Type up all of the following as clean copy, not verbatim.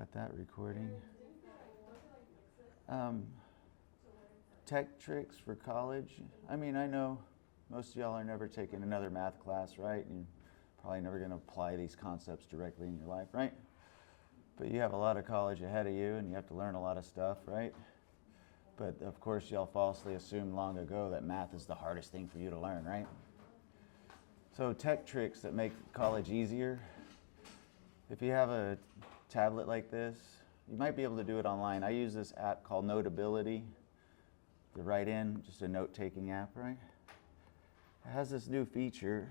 Got that recording. Um, Tech tricks for college. I mean, I know most of y'all are never taking another math class, right? And you're probably never going to apply these concepts directly in your life, right? But you have a lot of college ahead of you and you have to learn a lot of stuff, right? But of course, y'all falsely assumed long ago that math is the hardest thing for you to learn, right? So tech tricks that make college easier. If you have a tablet like this, you might be able to do it online. I use this app called Notability to write in, just a note-taking app, right? It has this new feature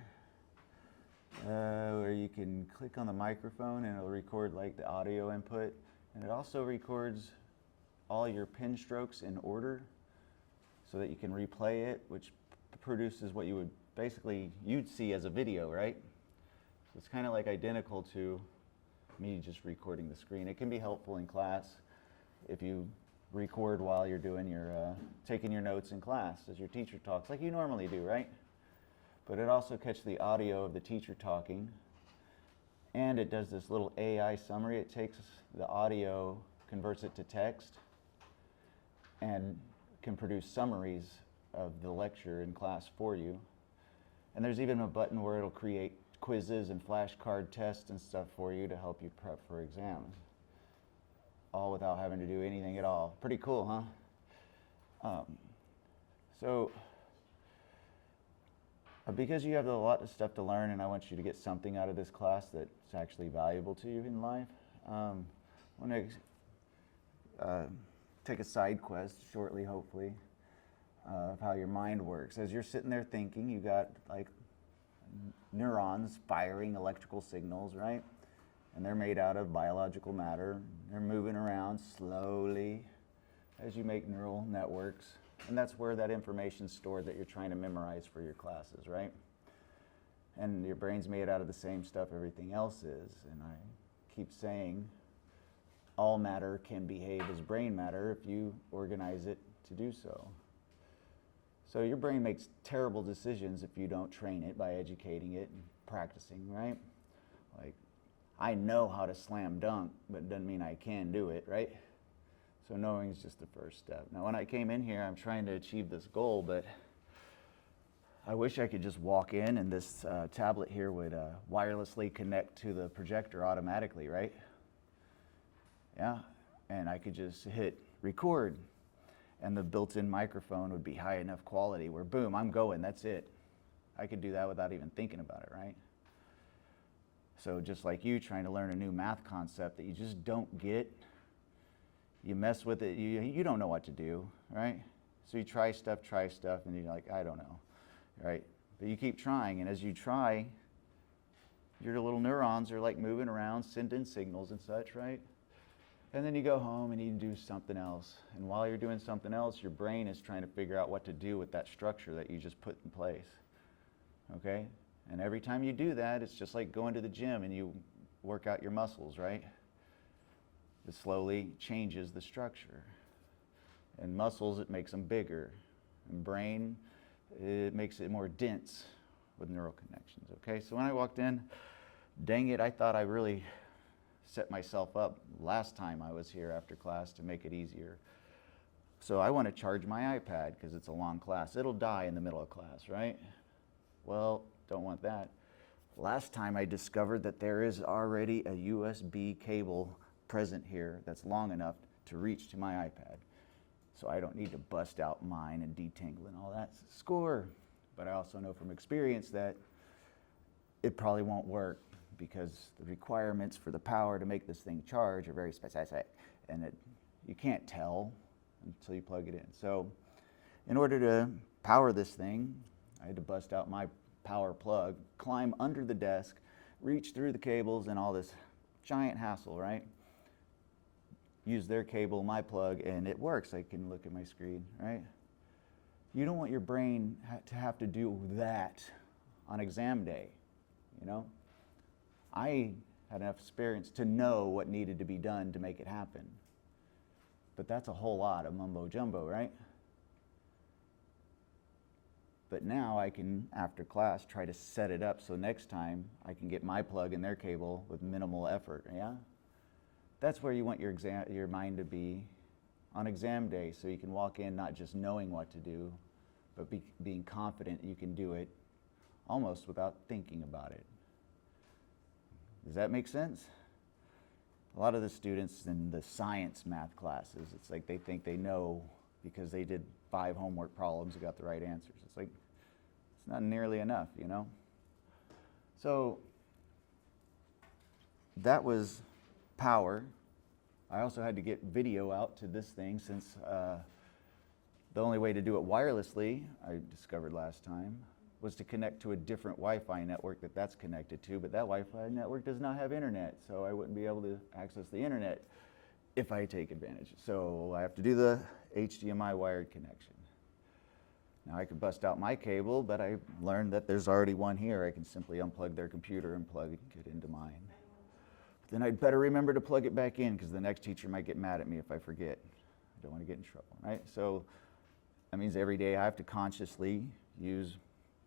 where you can click on the microphone and it'll record like the audio input, and it also records all your pen strokes in order so that you can replay it, which produces what you would basically you'd see as a video, right? So it's kind of like identical to me just recording the screen. It can be helpful in class if you record while you're doing your taking your notes in class as your teacher talks, like you normally do, right? But it also catches the audio of the teacher talking, and it does this little AI summary. It takes the audio, converts it to text, and can produce summaries of the lecture in class for you. And there's even a button where it'll create quizzes and flashcard tests and stuff for you to help you prep for exams, all without having to do anything at all. Pretty cool, huh? So because you have a lot of stuff to learn and I want you to get something out of this class that's actually valuable to you in life, I want to take a side quest shortly, hopefully, of how your mind works. As you're sitting there thinking, you got like neurons firing electrical signals, right? And they're made out of biological matter. They're moving around slowly as you make neural networks. And that's where that information's stored that you're trying to memorize for your classes, right? And your brain's made out of the same stuff everything else is. And I keep saying all matter can behave as brain matter if you organize it to do so. So your brain makes terrible decisions if you don't train it by educating it and practicing, right? Like, I know how to slam dunk, but it doesn't mean I can do it, right? So knowing is just the first step. Now, when I came in here, I'm trying to achieve this goal, but I wish I could just walk in and this tablet here would wirelessly connect to the projector automatically, right? Yeah, and I could just hit record, and the built-in microphone would be high enough quality where, boom, I'm going, that's it. I could do that without even thinking about it, right? So just like you trying to learn a new math concept that you just don't get, you mess with it, you don't know what to do, right? So you try stuff, and you're like, I don't know, right? But you keep trying, and as you try, your little neurons are like moving around, sending signals and such, right? And then you go home and you do something else. And while you're doing something else, your brain is trying to figure out what to do with that structure that you just put in place, okay? And every time you do that, it's just like going to the gym and you work out your muscles, right? It slowly changes the structure. And muscles, it makes them bigger. And brain, it makes it more dense with neural connections, okay? So when I walked in, dang it, I thought I really set myself up last time I was here after class to make it easier. So I want to charge my iPad because it's a long class. It'll die in the middle of class, right? Well, don't want that. Last time I discovered that there is already a USB cable present here that's long enough to reach to my iPad. So I don't need to bust out mine and detangle and all that. Score. But I also know from experience that it probably won't work because the requirements for the power to make this thing charge are very specific, and you can't tell until you plug it in. So in order to power this thing, I had to bust out my power plug, climb under the desk, reach through the cables and all this giant hassle, right? Use their cable, my plug, and it works. I can look at my screen, right? You don't want your brain to have to do that on exam day, you know? I had enough experience to know what needed to be done to make it happen. But that's a whole lot of mumbo jumbo, right? But now I can, after class, try to set it up so next time I can get my plug in their cable with minimal effort, yeah? That's where you want your mind to be on exam day, so you can walk in not just knowing what to do, but being confident you can do it almost without thinking about it. Does that make sense? A lot of the students in the science math classes, it's like they think they know because they did 5 homework problems and got the right answers. It's like, it's not nearly enough, you know? So that was power. I also had to get video out to this thing since the only way to do it wirelessly, I discovered last time, was to connect to a different Wi-Fi network that's connected to, but that Wi-Fi network does not have internet, so I wouldn't be able to access the internet if I take advantage. So I have to do the HDMI wired connection. Now I could bust out my cable, but I learned that there's already one here. I can simply unplug their computer and plug it into mine. But then I'd better remember to plug it back in because the next teacher might get mad at me if I forget. I don't want to get in trouble, right? So that means every day I have to consciously use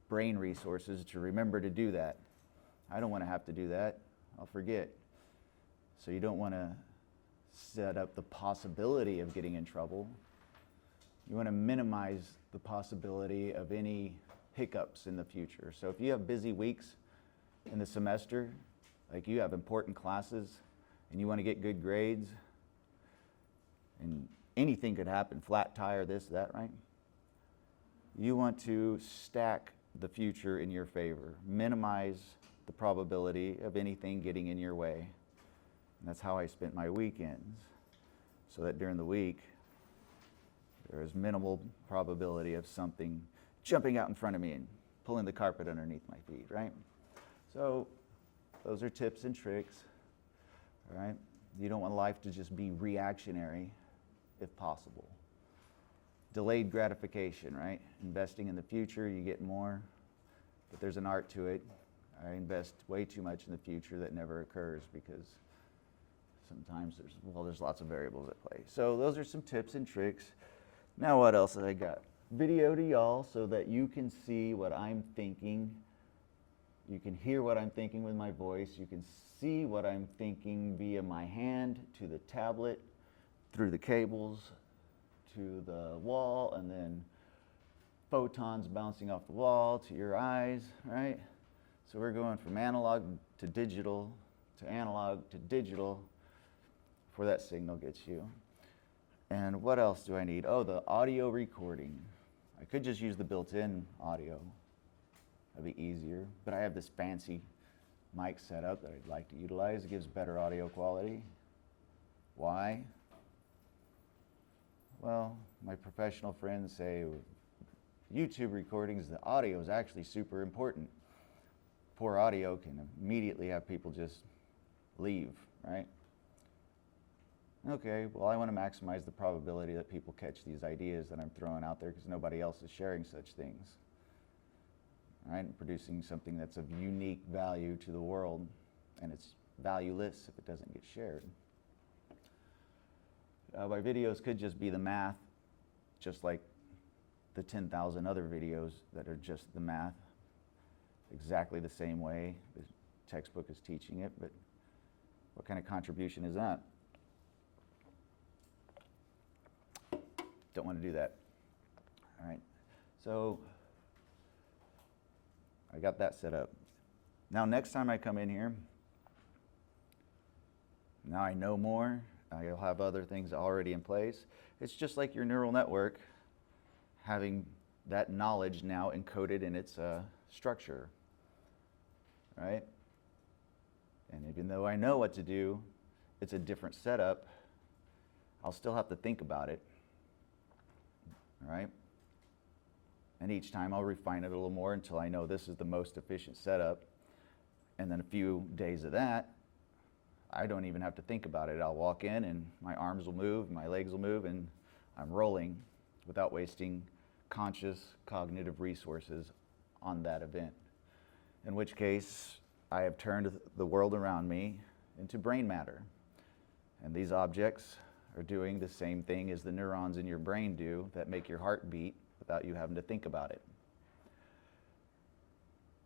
brain resources to remember to do that. I don't want to have to do that. I'll forget. So you don't want to set up the possibility of getting in trouble. You want to minimize the possibility of any hiccups in the future. So if you have busy weeks in the semester, like you have important classes and you want to get good grades, and anything could happen, flat tire, this, that, right? You want to stack the future in your favor, minimize the probability of anything getting in your way. And that's how I spent my weekends, so that during the week there is minimal probability of something jumping out in front of me and pulling the carpet underneath my feet, right? So those are tips and tricks, all right? You don't want life to just be reactionary if possible. Delayed gratification, right? Investing in the future, you get more, but there's an art to it. I invest way too much in the future that never occurs because sometimes there's lots of variables at play. So those are some tips and tricks. Now what else have I got? Video to y'all so that you can see what I'm thinking. You can hear what I'm thinking with my voice. You can see what I'm thinking via my hand to the tablet, through the cables, to the wall, and then photons bouncing off the wall to your eyes, right? So we're going from analog to digital before that signal gets you. And what else do I need? Oh, the audio recording. I could just use the built-in audio. That'd be easier. But I have this fancy mic setup that I'd like to utilize. It gives better audio quality. Why? Well, my professional friends say YouTube recordings, the audio is actually super important. Poor audio can immediately have people just leave, right? Okay, well, I want to maximize the probability that people catch these ideas that I'm throwing out there because nobody else is sharing such things, right? And producing something that's of unique value to the world, and it's valueless if it doesn't get shared. My videos could just be the math, just like the 10,000 other videos that are just the math, exactly the same way the textbook is teaching it, but what kind of contribution is that? Don't want to do that. All right, so I got that set up. Now next time I come in here, now I know more. You'll have other things already in place. It's just like your neural network having that knowledge now encoded in its structure, right? And even though I know what to do, it's a different setup. I'll still have to think about it, right? And each time I'll refine it a little more until I know this is the most efficient setup. And then a few days of that, I don't even have to think about it. I'll walk in and my arms will move, my legs will move, and I'm rolling without wasting conscious cognitive resources on that event. In which case, I have turned the world around me into brain matter. And these objects are doing the same thing as the neurons in your brain do that make your heart beat without you having to think about it.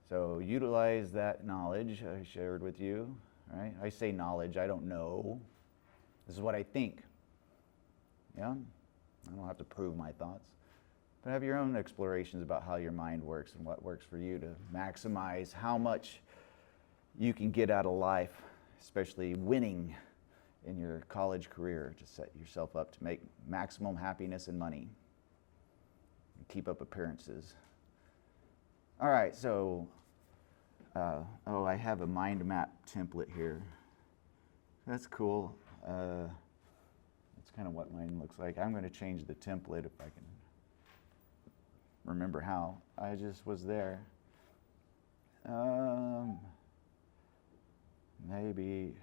So utilize that knowledge I shared with you. Right? I say knowledge, I don't know. This is what I think. Yeah? I don't have to prove my thoughts. But have your own explorations about how your mind works and what works for you to maximize how much you can get out of life, especially winning in your college career, to set yourself up to make maximum happiness and money. And keep up appearances. All right, so, I have a mind map template here. That's cool. That's kind of what mine looks like. I'm going to change the template if I can remember how. I just was there. Maybe.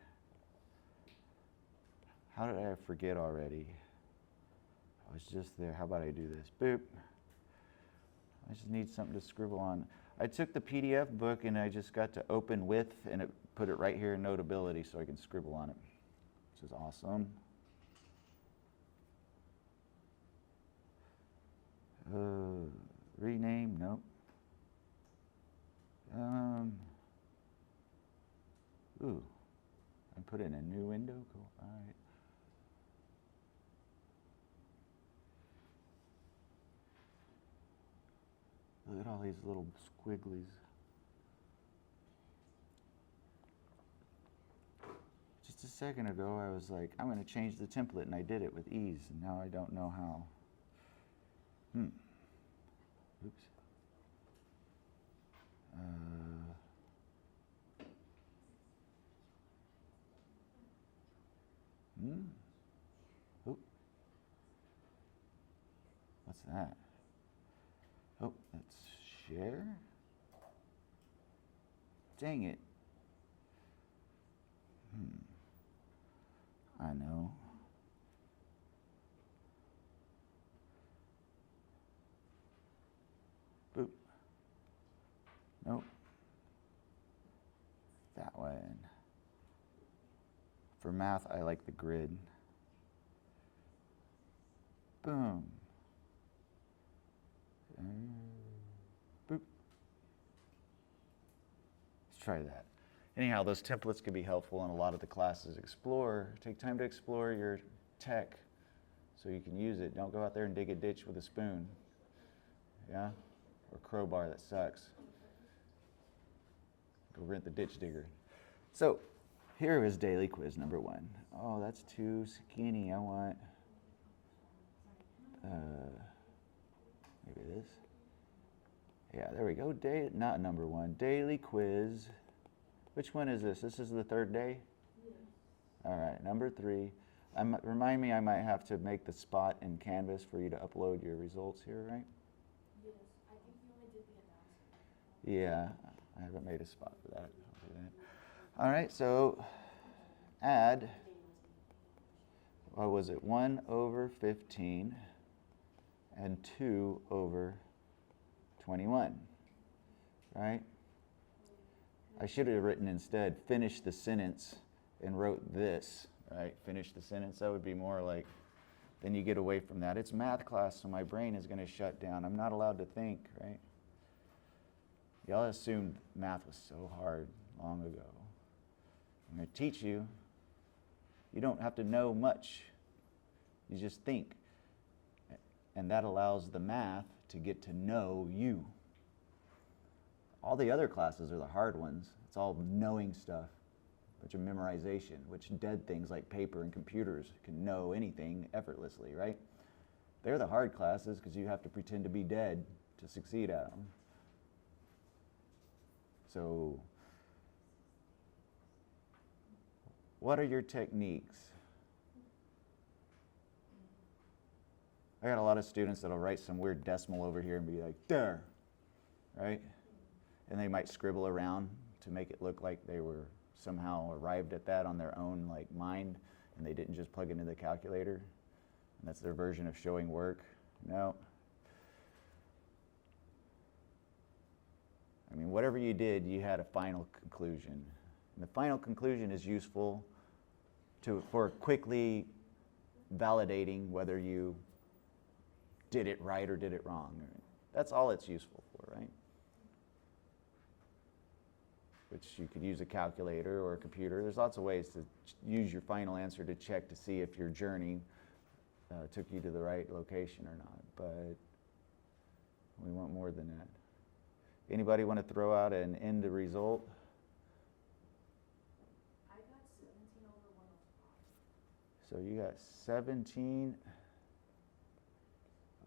How did I forget already? I was just there. How about I do this? Boop. I just need something to scribble on. I took the PDF book and I just got to open with and it put it right here in Notability so I can scribble on it, which is awesome. Rename? Nope. Ooh, I put it in a new window. Cool. All right. Look at all these little squigglies. Just a second ago, I was like, I'm going to change the template, and I did it with ease, and now I don't know how. Oops. Oop. What's that? Oh, let's share. Dang it. I know. Boop. Nope. That one. For math, I like the grid. Boom. Boop. Let's try that. Anyhow, those templates can be helpful in a lot of the classes. Take time to explore your tech so you can use it. Don't go out there and dig a ditch with a spoon. Yeah? Or crowbar that sucks. Go rent the ditch digger. So, here is daily quiz number 1. Oh, that's too skinny. I want, maybe this. Yeah, there we go. Not number 1. Daily quiz. Which one is this? This is the 3rd day? Yes. All right, number 3. Remind me, I might have to make the spot in Canvas for you to upload your results here, right? Yes, I think you only did the announcement. Yeah, I haven't made a spot for that. I'll do that. All right, so add, what was it, 1 over 15 and 2 over 21, right? I should have written instead, finish the sentence, and wrote this, right? Finish the sentence. That would be more like, then you get away from that. It's math class, so my brain is going to shut down. I'm not allowed to think, right? Y'all assumed math was so hard long ago. I'm going to teach you. You don't have to know much. You just think. And that allows the math to get to know you. All the other classes are the hard ones. It's all knowing stuff, a bunch of memorization, which dead things like paper and computers can know anything effortlessly, right? They're the hard classes because you have to pretend to be dead to succeed at them. So, what are your techniques? I got a lot of students that'll write some weird decimal over here and be like, there, right? And they might scribble around to make it look like they were somehow arrived at that on their own like mind, and they didn't just plug it into the calculator. And that's their version of showing work. No. I mean, whatever you did, you had a final conclusion. And the final conclusion is useful for quickly validating whether you did it right or did it wrong. That's all it's useful for, right? Which which you could use a calculator or a computer. There's lots of ways to use your final answer to check to see if your journey took you to the right location or not, but we want more than that. Anybody want to throw out an end result? I got 17 over 105. So you got 17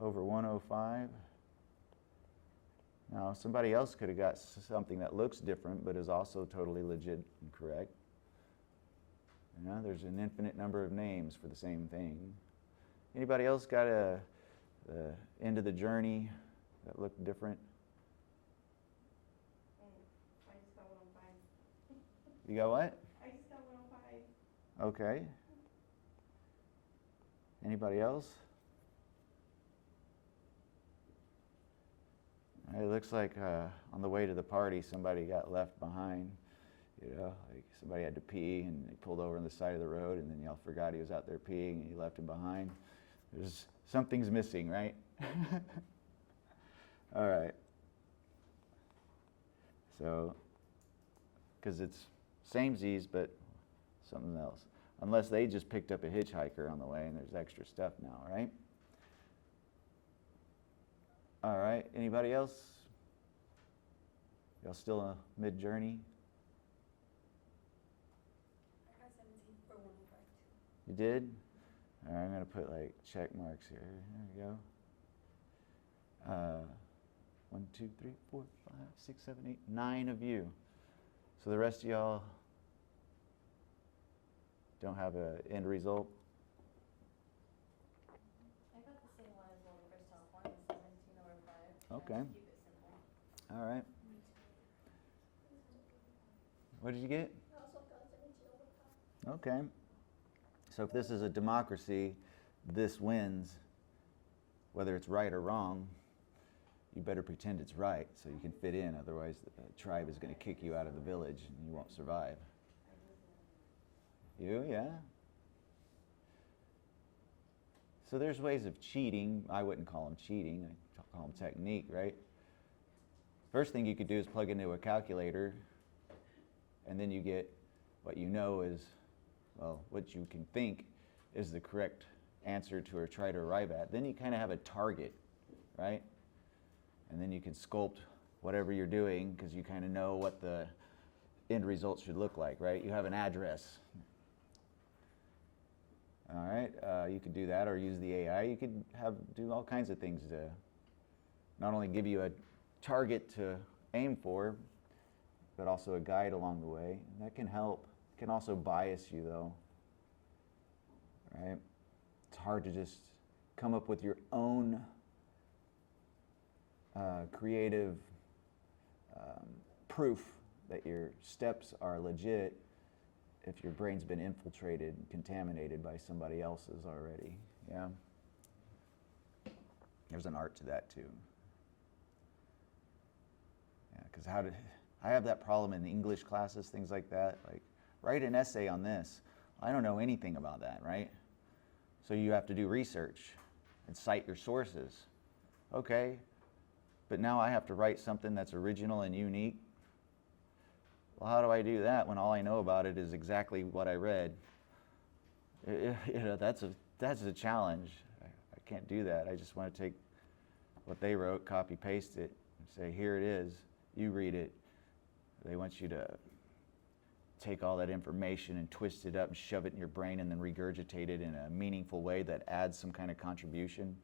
over 105. Now, somebody else could have got something that looks different, but is also totally legit and correct. You know, there's an infinite number of names for the same thing. Anybody else got a end of the journey that looked different? I just got 105. You got what? I just got 105. Okay. Anybody else? It looks like on the way to the party, somebody got left behind. You know, like somebody had to pee and they pulled over on the side of the road, and then y'all forgot he was out there peeing and you left him behind. Something's missing, right? All right. So, because it's samesies, but something else. Unless they just picked up a hitchhiker on the way and there's extra stuff now, right? All right, anybody else? Y'all still mid-journey? I got 17 for 105 too. You did? All right, I'm going to put like check marks here. There we go. 1, 2, 3, 4, 5, 6, 7, 8, 9 of you. So the rest of y'all don't have an end result? I got the same one as well, the first top one, 17 over 5. Okay. Keep it simple. All right. What did you get? I also got 17 over 5. Okay. So if this is a democracy, this wins. Whether it's right or wrong, you better pretend it's right so you can fit in. Otherwise, the tribe is going to kick you out of the village and you won't survive. You, yeah? So there's ways of cheating. I wouldn't call them cheating. I call them technique, right? First thing you could do is plug into a calculator, and then you get what you know is, well, what you can think is the correct answer to or try to arrive at. Then you kind of have a target, right? And then you can sculpt whatever you're doing because you kind of know what the end result should look like, right? You have an address. All right, you could do that or use the AI. You could do all kinds of things to not only give you a target to aim for, but also a guide along the way. And that can help. It can also bias you though, right? It's hard to just come up with your own creative proof that your steps are legit if your brain's been infiltrated and contaminated by somebody else's already, yeah? There's an art to that too. Yeah, because I have that problem in English classes, things like that. Like, write an essay on this. I don't know anything about that, right? So you have to do research and cite your sources. Okay, but now I have to write something that's original and unique. Well, how do I do that when all I know about it is exactly what I read? You know, that's a challenge. I can't do that. I just want to take what they wrote, copy paste it, and say, here it is. You read it. They want you to take all that information and twist it up and shove it in your brain and then regurgitate it in a meaningful way that adds some kind of contribution.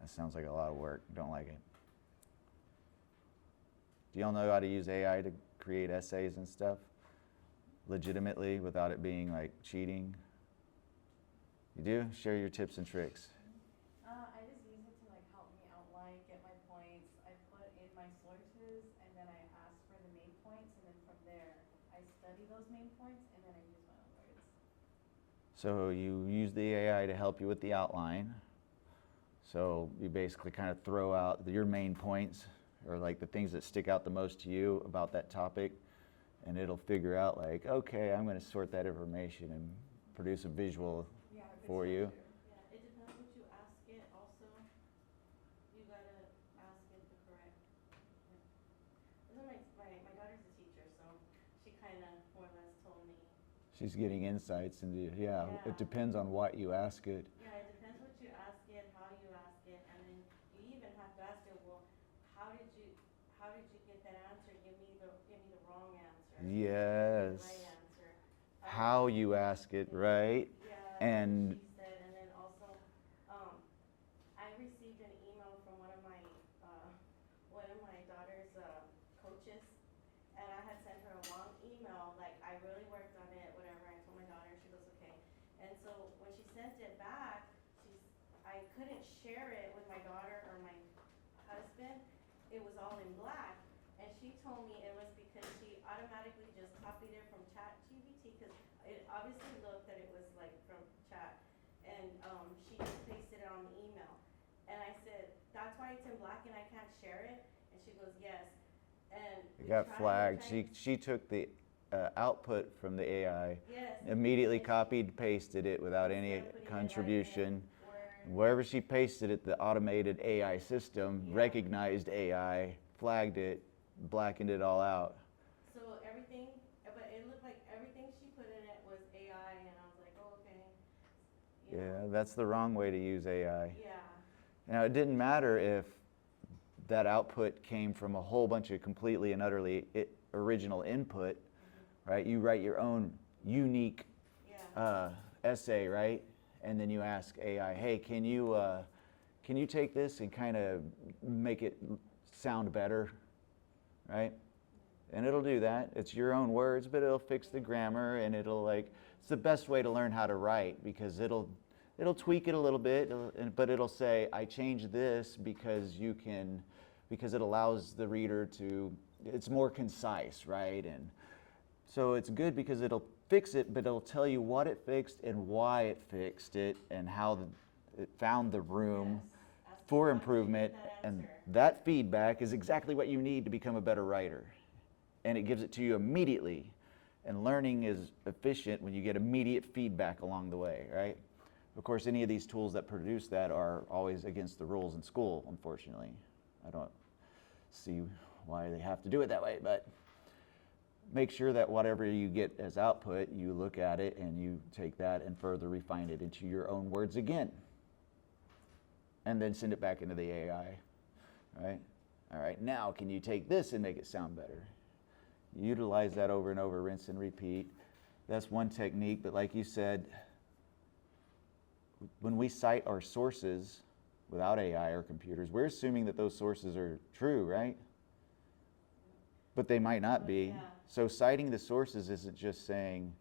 That sounds like a lot of work. Don't like it. Do y'all know how to use AI to create essays and stuff legitimately without it being like cheating? You do? Share your tips and tricks. I just use it to like help me outline, get my points. I put in my sources and then I ask for the main points, and then from there I study those main points and then I use my own words. So you use the AI to help you with the outline. So you basically kind of throw out your main points or like the things that stick out the most to you about that topic, and it'll figure out like, okay, I'm going to sort that information and produce a visual for you. Yeah, it depends what you ask it also. You gotta ask it the correct She's getting insights into, yeah, Yeah. it depends on what you ask it. Yeah, it depends what you ask it, how you ask it, and then you even have to ask it, well, how did you get that answer? Give me the wrong answer. Give me Yes. the right answer. How you ask it, right? Yeah, And she said, and then also, I received an email from one of my daughter's, coaches, and I had sent her a long email, like, I really worked on it, whatever, I told my daughter, she goes, okay. And so when she sent it back, I couldn't share it with my daughter or my husband, it was all in black. And she told me it was because she automatically just copied it from ChatGPT, because it obviously looked that it was like from Chat, and she just pasted it on the email. And I said, that's why it's in black and I can't share it? And she goes, yes. And it got flagged. She took the output from the AI, yes, immediately and copied, pasted it without any instead of putting it, like, contribution. in Word. Wherever she pasted it, the automated AI system Yeah. recognized AI, flagged it, blackened it all out. So everything, but it looked like everything she put in it was AI, and I was like, oh, okay. You know. Yeah, that's the wrong way to use AI. Yeah. Now, it didn't matter if that output came from a whole bunch of completely and utterly original input, right? You write your own unique Yeah. essay, right? And then you ask AI, hey, can you take this and kind of make it sound better, right? And it'll do that. It's your own words, but it'll fix the grammar, and it's the best way to learn how to write, because it'll tweak it a little bit, but it'll say, I changed this because it allows the reader to, it's more concise, right? And so it's good because it'll fix it, but it'll tell you what it fixed and why it fixed it and how it found the room Yes. for How did you get improvement. that And answer? that feedback is exactly what you need to become a better writer. And it gives it to you immediately. And learning is efficient when you get immediate feedback along the way, right? Of course, any of these tools that produce that are always against the rules in school, unfortunately. I don't see why they have to do it that way, but make sure that whatever you get as output, you look at it and you take that and further refine it into your own words again. And then send it back into the AI, right? All right, now can you take this and make it sound better? Utilize that over and over, rinse and repeat. That's one technique, but like you said, when we cite our sources without AI or computers, we're assuming that those sources are true, right? But they might not be. Yeah. So citing the sources isn't just saying,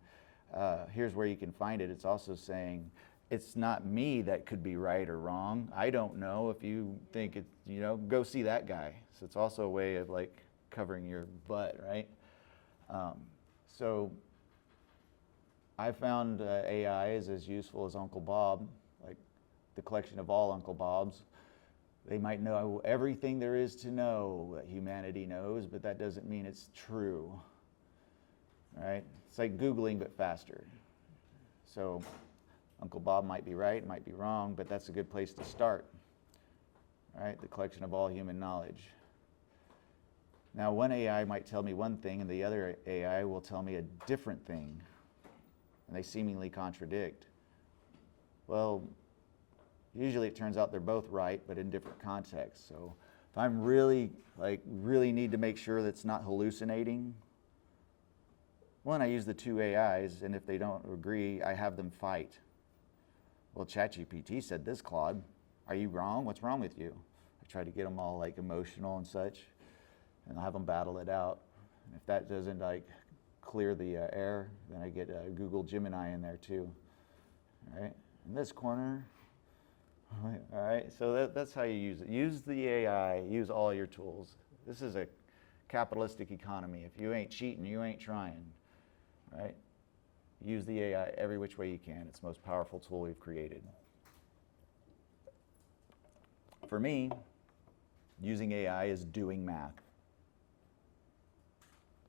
here's where you can find it. It's also saying, it's not me that could be right or wrong. I don't know. If you think it, go see that guy. So it's also a way of like covering your butt, right? So I found AI is as useful as Uncle Bob, like the collection of all Uncle Bobs. They might know everything there is to know that humanity knows, but that doesn't mean it's true, right? It's like Googling, but faster. So Uncle Bob might be right, might be wrong, but that's a good place to start, right? The collection of all human knowledge. Now, one AI might tell me one thing, and the other AI will tell me a different thing, and they seemingly contradict. Well, usually it turns out they're both right, but in different contexts. So if I'm really need to make sure that it's not hallucinating, one, I use the two AIs, and if they don't agree, I have them fight. Well, ChatGPT said this, Claude. Are you wrong? What's wrong with you? I try to get them all like emotional and such, and I'll have them battle it out. And if that doesn't like clear the air, then I get Google Gemini in there too. All right, in this corner. All right, so that's how you use it. Use the AI, use all your tools. This is a capitalistic economy. If you ain't cheating, you ain't trying, right? Use the AI every which way you can. It's the most powerful tool we've created. For me, using AI is doing math.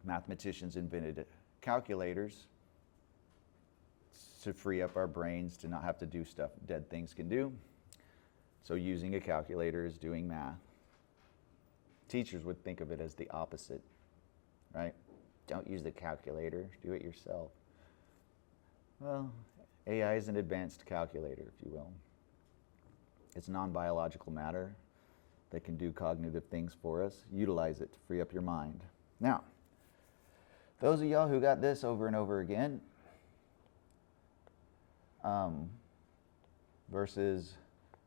Mathematicians invented calculators to free up our brains to not have to do stuff dead things can do. So using a calculator is doing math. Teachers would think of it as the opposite, right? Don't use the calculator, do it yourself. Well, AI is an advanced calculator, if you will. It's non-biological matter that can do cognitive things for us. Utilize it to free up your mind. Now, those of y'all who got this over and over again, versus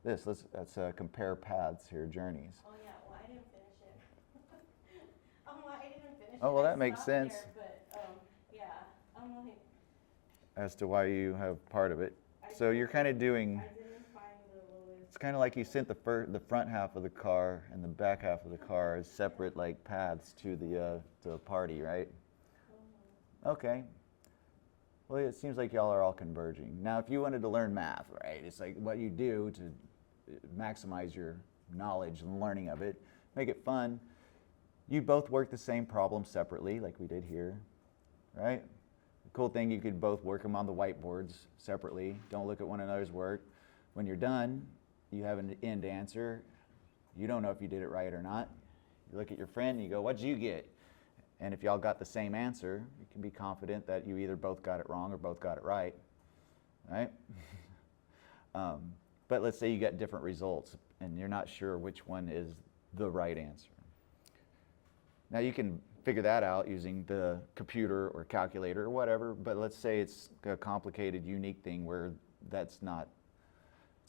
this, let's compare paths here, journeys. Oh yeah, well I didn't finish it. I didn't finish it. Oh, well, I that makes stopped sense. there, but yeah, I'm like, As to why you have part of it. So you're kind of doing, I didn't find the lowest. it's kind of like you sent the front half of the car and the back half of the car as separate like paths to the party, right? Okay. Well, it seems like y'all are all converging. Now, if you wanted to learn math, right, it's like what you do to maximize your knowledge and learning of it, make it fun. You both work the same problem separately, like we did here, right? The cool thing, you could both work them on the whiteboards separately. Don't look at one another's work. When you're done, you have an end answer. You don't know if you did it right or not. You look at your friend and you go, what'd you get? And if y'all got the same answer, you can be confident that you either both got it wrong or both got it right, right? But let's say you got different results and you're not sure which one is the right answer. Now you can figure that out using the computer or calculator or whatever, but let's say it's a complicated, unique thing where that's not,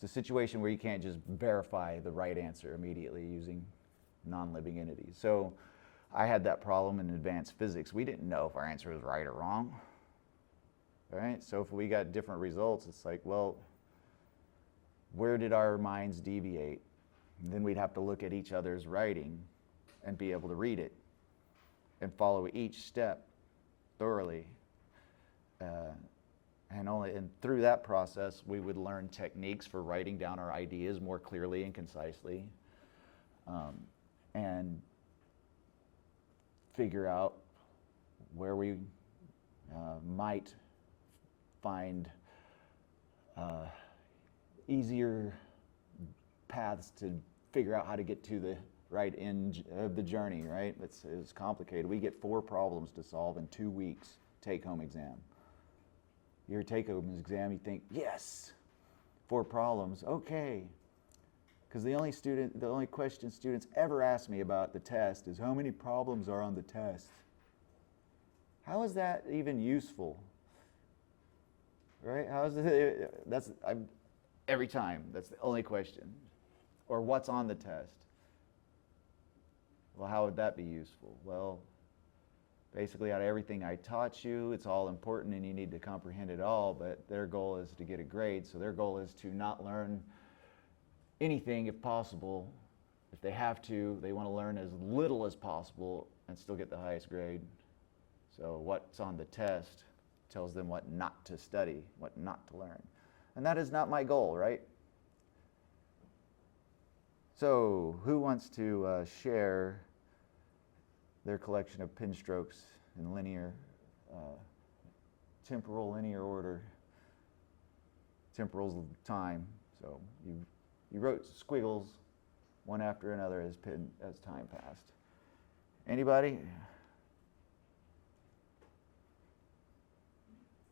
it's a situation where you can't just verify the right answer immediately using non-living entities. So I had that problem in advanced physics. We didn't know if our answer was right or wrong, right? So if we got different results, it's like, well, where did our minds deviate? And then we'd have to look at each other's writing and be able to read it and follow each step thoroughly. And through that process, we would learn techniques for writing down our ideas more clearly and concisely, and figure out where we might find easier paths to figure out how to get to the right end of the journey, right? It's complicated. We get 4 problems to solve in 2 weeks take-home exam. Your take-home exam, you think, yes, 4 problems, okay. Because the only question students ever ask me about the test is how many problems are on the test? How is that even useful? Right? How is it? Every time, that's the only question. Or what's on the test? Well, how would that be useful? Well, basically out of everything I taught you, it's all important and you need to comprehend it all, but their goal is to get a grade, so their goal is to not learn anything if possible. If they have to, they want to learn as little as possible and still get the highest grade. So what's on the test tells them what not to study, what not to learn. And that is not my goal, right? So who wants to share their collection of pen strokes in linear, temporal linear order? Temporal's time, so you wrote squiggles one after another as time passed. Anybody?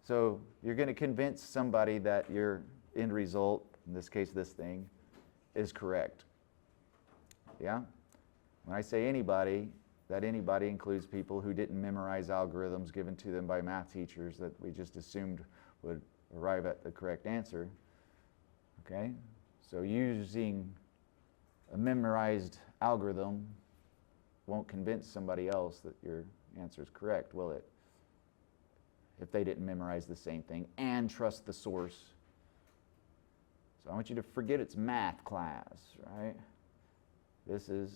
So you're going to convince somebody that your end result, in this case this thing, is correct. Yeah? When I say anybody, that anybody includes people who didn't memorize algorithms given to them by math teachers that we just assumed would arrive at the correct answer. Okay? So using a memorized algorithm won't convince somebody else that your answer is correct, will it? If they didn't memorize the same thing and trust the source. So I want you to forget it's math class, right? This is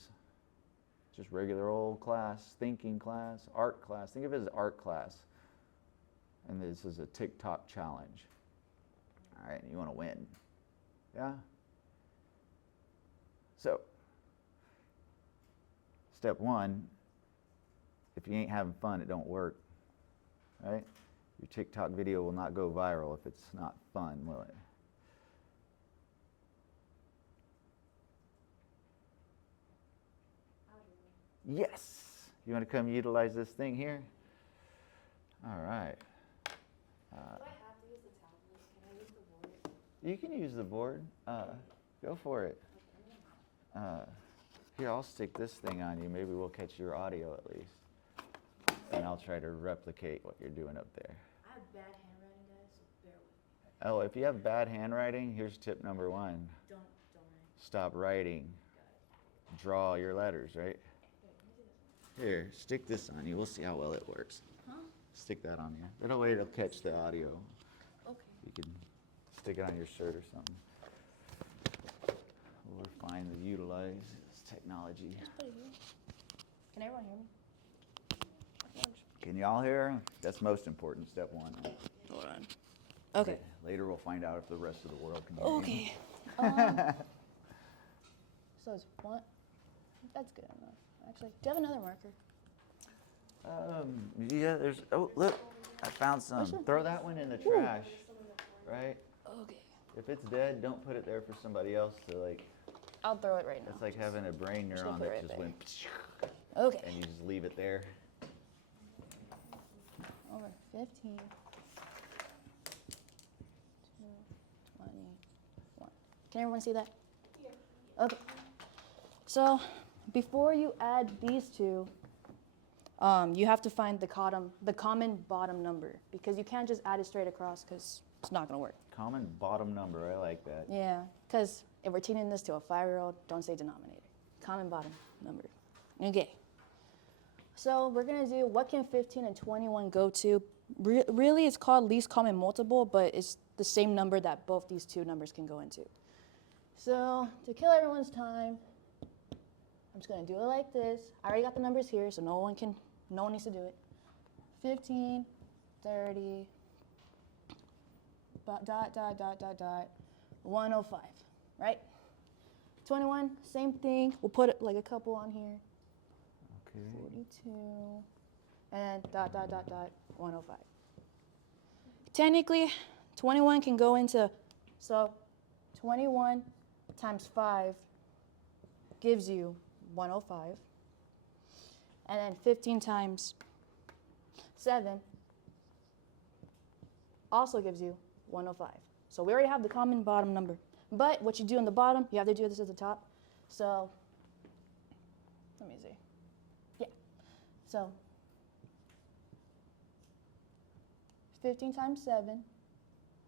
just regular old class, thinking class, art class. Think of it as art class. And this is a TikTok challenge. All right, you want to win. Yeah? So, step 1, if you ain't having fun, it don't work. Right? Your TikTok video will not go viral if it's not fun, will it? Yes! You want to come utilize this thing here? All right. Do I have to use the You can use the board. Go for it. Here, I'll stick this thing on you. Maybe we'll catch your audio at least. And I'll try to replicate what you're doing up there. I have bad handwriting, guys, so bear with me. Oh, if you have bad handwriting, here's tip number 1. Don't write. Stop writing. Got it. Draw your letters, right? Wait, let me do this one. Here, stick this on you. We'll see how well it works. Huh? Stick that on you. That way it'll catch the audio. Okay. You can stick it on your shirt or something. We're fine to utilize this technology. Just put it here. Can everyone hear me? Can y'all hear? That's most important, step 1. Hold on. Okay. Later we'll find out if the rest of the world can hear me. Okay. So it's one. That's good enough. Actually, do you have another marker? Yeah, there's, oh, look, I found some. Which one? Throw that one in the trash, right? Okay. If it's dead, don't put it there for somebody else to like, I'll throw it right now. it's like having a brain Just neuron put it that right just there. went, Okay. and you just leave it there. Over 15. 21. Can everyone see that? Yeah. Okay. So before you add these two, you have to find the common bottom number, because you can't just add it straight across because it's not going to work. Common bottom number, I like that. Yeah, because if we're teaching this to a 5-year-old, don't say denominator. Common bottom number. Okay. So we're going to do what can 15 and 21 go to. Really, it's called least common multiple, but it's the same number that both these two numbers can go into. So to kill everyone's time, I'm just going to do it like this. I already got the numbers here, so no one needs to do it. 15, 30, dot, 105, right? 21, same thing. We'll put like a couple on here. Okay. 42, and dot, 105. Technically, 21 can go into, so 21 times 5 gives you 105. And then 15 times 7 also gives you 105. So we already have the common bottom number. But what you do on the bottom, you have to do this at the top. So, let me see. Yeah. So, 15 times 7.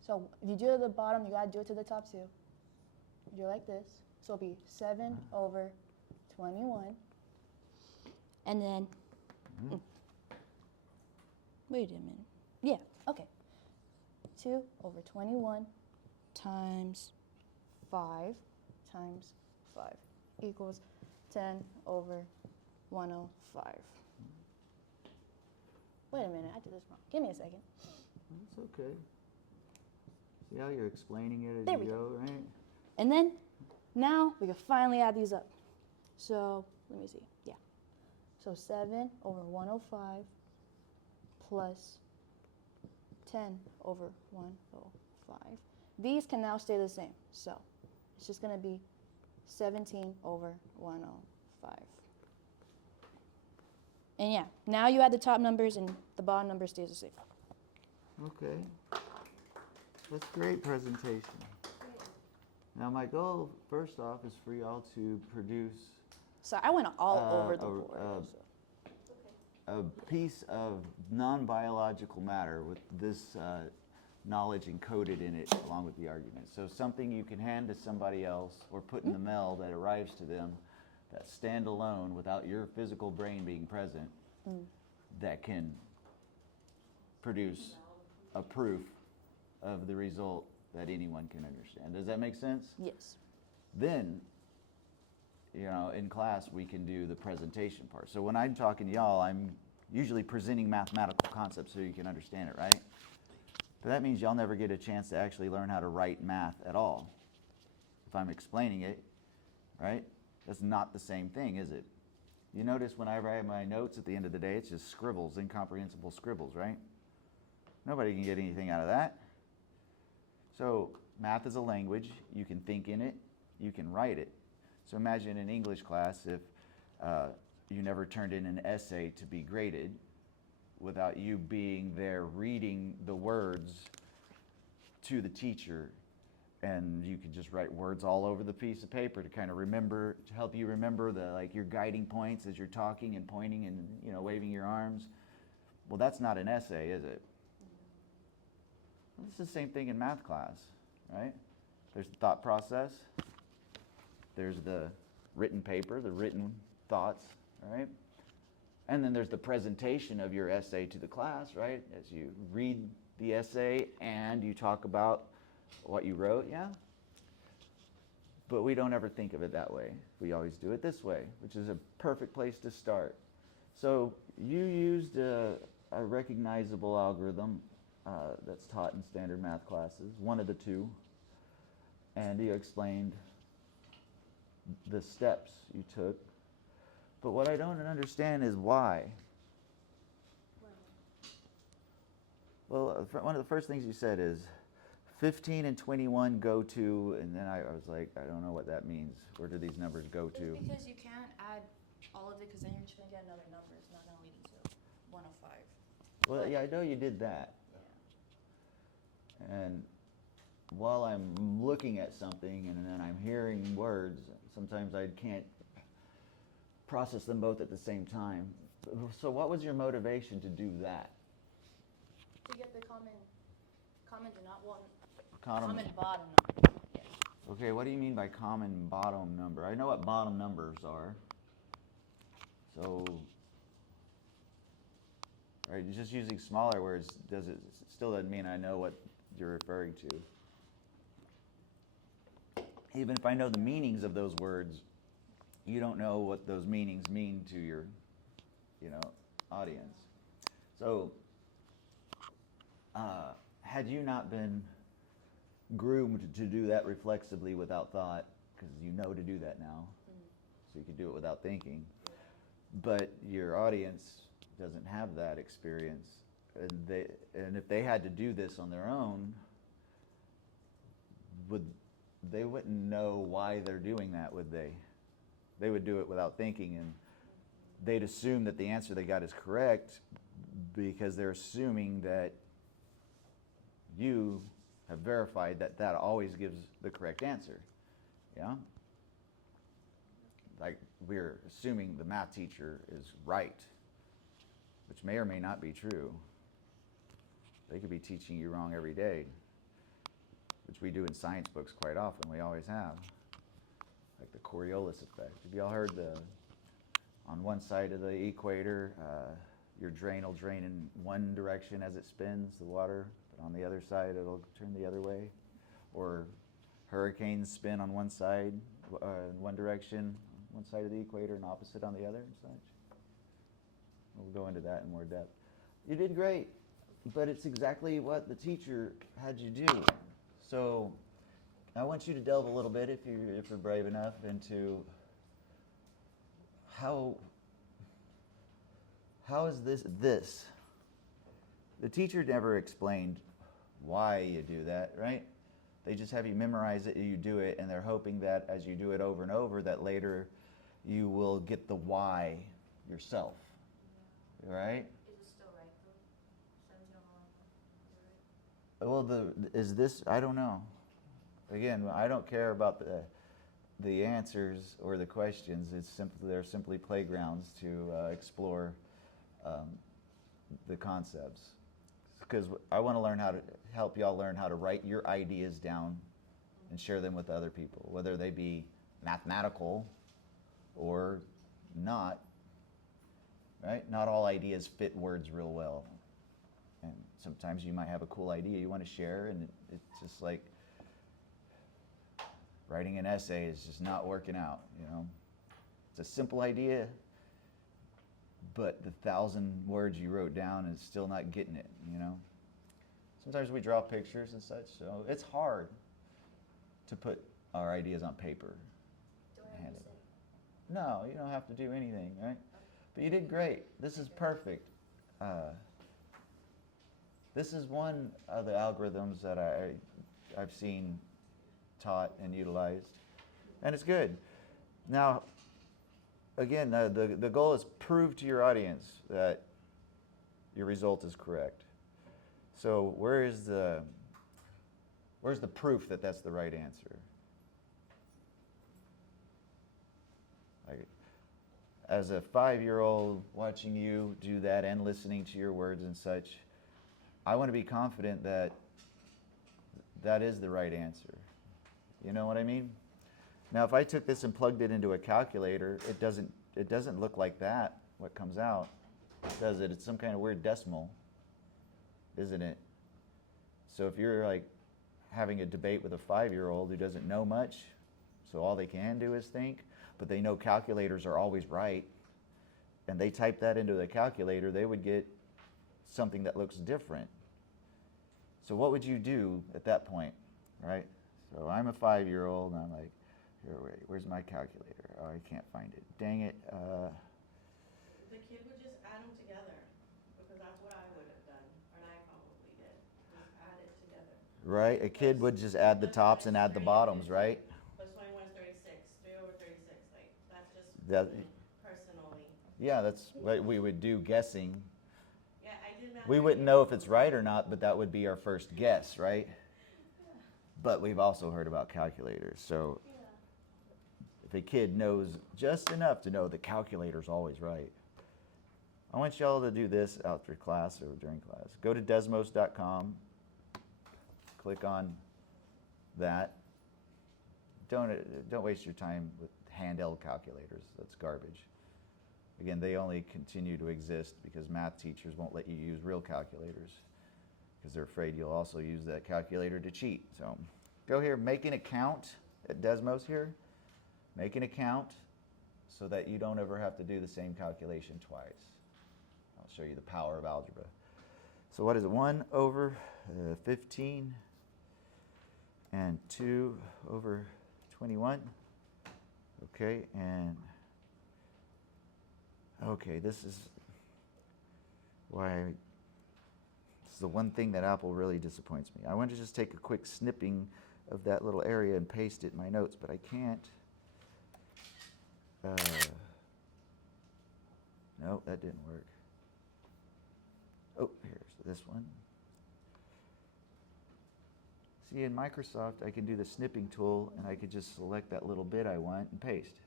So if you do it at the bottom, you got to do it to the top too. You do it like this. So it'll be 7 over 21. And then, wait a minute. Yeah, okay. 2 over 21 times 5 times 5 equals 10 over 105. Wait a minute, I did this wrong. Give me a second. That's okay. See how you're explaining it as There you we go, right? And then, now we can finally add these up. So, let me see. Yeah. So 7 over 105 plus 10 over 105. These can now stay the same. So, it's just going to be 17 over 105. And yeah, now you add the top numbers and the bottom number stays the same. Okay. That's great presentation. Now my goal, first off, is for y'all to produce So I went all over the a- board. so. a piece of non-biological matter with this knowledge encoded in it along with the argument. So something you can hand to somebody else or put in the mail that arrives to them that stand alone without your physical brain being present that can produce a proof of the result that anyone can understand. Does that make sense? Yes. Then, you know, in class we can do the presentation part. So when I'm talking to y'all, I'm usually presenting mathematical concepts so you can understand it, right? But that means y'all never get a chance to actually learn how to write math at all. If I'm explaining it, right? That's not the same thing, is it? You notice when I write my notes at the end of the day, it's just scribbles, incomprehensible scribbles, right? Nobody can get anything out of that. So math is a language. You can think in it. You can write it. So imagine in English class if you never turned in an essay to be graded without you being there reading the words to the teacher and you could just write words all over the piece of paper to kind of remember, to help you remember the like your guiding points as you're talking and pointing and waving your arms. Well, that's not an essay, is it? It's the same thing in math class, right? There's the thought process. There's the written paper, the written thoughts, right? And then there's the presentation of your essay to the class, right? As you read the essay and you talk about what you wrote, yeah? But we don't ever think of it that way. We always do it this way, which is a perfect place to start. So you used a recognizable algorithm that's taught in standard math classes, one of the two, and you explained the steps you took. But what I don't understand is why. Well, one of the first things you said is 15 and 21 go to, and then I was like, I don't know what that means. Where do these numbers go to? It's because you can't add all of it because then you're just going to get another number. It's not going to lead you to 105. Well, yeah, I know you did that. Yeah. And while I'm looking at something and then I'm hearing words, sometimes I can't process them both at the same time. So what was your motivation to do that? To get the common denominator, Common- common bottom number. Yes. Okay, what do you mean by common bottom number? I know what bottom numbers are. So, right, just using smaller words still doesn't mean I know what you're referring to. Even if I know the meanings of those words, you don't know what those meanings mean to your, audience. So, had you not been groomed to do that reflexively without thought, because you know to do that now, so you can do it without thinking, but your audience doesn't have that experience, and if they had to do this on their own, they wouldn't know why they're doing that, would they? They would do it without thinking, and they'd assume that the answer they got is correct because they're assuming that you have verified that that always gives the correct answer. Yeah? Like we're assuming the math teacher is right, which may or may not be true. They could be teaching you wrong every day, which we do in science books quite often. We always have. Like the Coriolis effect. Have y'all heard on one side of the equator, your drain will drain in one direction as it spins, the water, but on the other side it'll turn the other way? Or hurricanes spin on one side, in one direction, one side of the equator, and opposite on the other and such? We'll go into that in more depth. You did great, but it's exactly what the teacher had you do. So I want you to delve a little bit, if you're brave enough, into how is this? The teacher never explained why you do that, right? They just have you memorize it, you do it, and they're hoping that as you do it over and over, that later you will get the why yourself, right? Is it still right though? Well, I don't know. Again, I don't care about the answers or the questions. They're simply playgrounds to explore the concepts. Because I want to help y'all learn how to write your ideas down and share them with other people, whether they be mathematical or not. Right? Not all ideas fit words real well. And sometimes you might have a cool idea you want to share, and it's just like writing an essay is just not working out, It's a simple idea, but the 1,000 words you wrote down is still not getting it, Sometimes we draw pictures and such, so it's hard to put our ideas on paper. Do I have to say? No, you don't have to do anything, right? But you did great. This is perfect. This is one of the algorithms that I've seen taught and utilized, and it's good. Now, again, the goal is prove to your audience that your result is correct. So where is Where's the proof that that's the right answer? Like, as a 5-year-old watching you do that and listening to your words and such, I want to be confident that that is the right answer. You know what I mean? Now, if I took this and plugged it into a calculator, it doesn't look like that, what comes out, does it? It's some kind of weird decimal, isn't it? So if you're like having a debate with a 5-year-old who doesn't know much, so all they can do is think, but they know calculators are always right, and they type that into the calculator, they would get something that looks different. So what would you do at that point, right? So I'm a 5-year-old, and I'm like, here, wait, where's my calculator? Oh, I can't find it. Dang it. The kid would just add them together, because that's what I would have done, and I probably did, just add it together. Right? A kid would just add the tops and add the bottoms, right? Plus 21 is 36, 3 over 36, like, that's just That, personally. yeah, that's what we would do guessing. Yeah, I did math. We wouldn't know if it's right or not, but that would be our first guess, right? But we've also heard about calculators. So if a kid knows just enough to know the calculator's always right, I want y'all to do this after class or during class. Go to Desmos.com, click on that. Don't waste your time with handheld calculators. That's garbage. Again, they only continue to exist because math teachers won't let you use real calculators because they're afraid you'll also use that calculator to cheat. So go here, make an account at Desmos here. Make an account so that you don't ever have to do the same calculation twice. I'll show you the power of algebra. So what is it? 1 over 15 and 2 over 21. Okay, and okay, this is the one thing that Apple really disappoints me. I want to just take a quick snipping of that little area and paste it in my notes, but I can't. No, that didn't work. Oh, here's this one. See, in Microsoft, I can do the snipping tool, and I could just select that little bit I want and paste.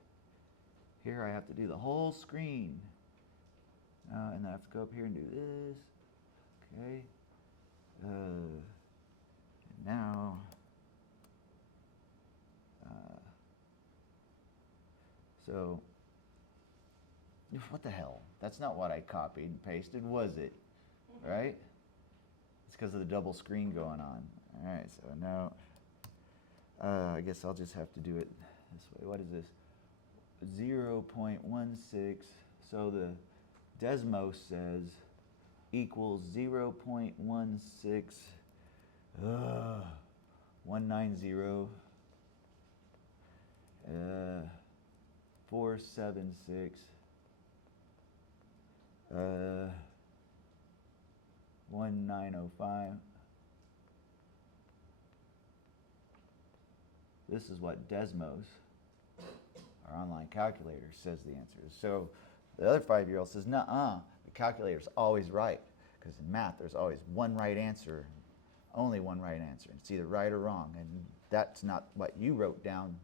Here, I have to do the whole screen. And I have to go up here and do this. Okay. And now, so, what the hell? That's not what I copied and pasted, was it? Right? It's because of the double screen going on. All right, so now, I guess I'll just have to do it this way. What is this? 0.16. So the Desmos says equals 0.16 190 476 1905. This is what Desmos, our online calculator, says the answer is. So the other 5-year-old says, nuh-uh, the calculator's always right. Because in math, there's always one right answer, only one right answer. It's either right or wrong. And that's not what you wrote down.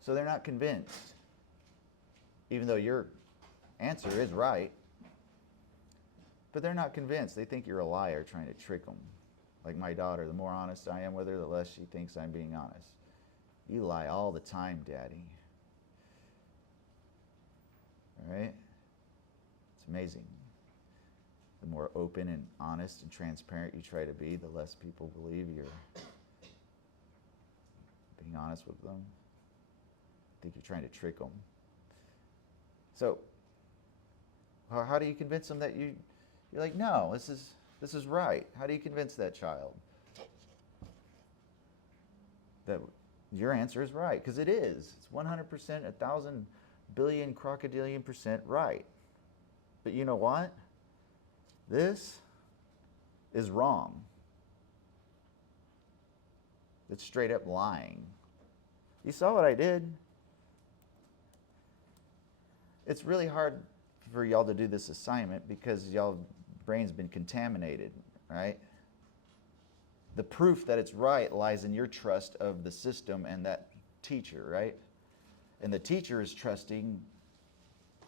So they're not convinced. Even though your answer is right. But they're not convinced. They think you're a liar trying to trick them. Like my daughter, the more honest I am with her, the less she thinks I'm being honest. You lie all the time, Daddy. All right? It's amazing. The more open and honest and transparent you try to be, the less people believe you're being honest with them. I think you're trying to trick them. So, how do you convince them that you're like, no, this is right? How do you convince that child that your answer is right? Because it is. It's 100%, 1,000 billion crocodilian % right. But you know what? This is wrong. It's straight up lying. You saw what I did? It's really hard for y'all to do this assignment because y'all brain's been contaminated, right? the proof that it's right lies in your trust of the system and that teacher, right? And the teacher is trusting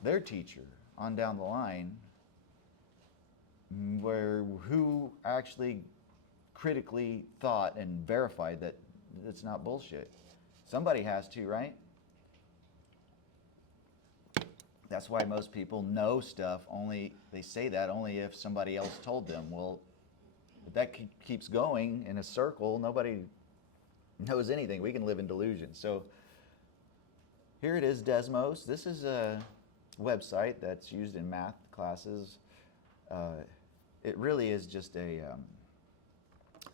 their teacher on down the line, where who actually critically thought and verified that it's not bullshit. Somebody has to, right? That's why most people know stuff only, they say that only if somebody else told them. Well, if that keeps going in a circle, nobody knows anything. We can live in delusion. So here it is, Desmos. This is a website that's used in math classes. It really is just a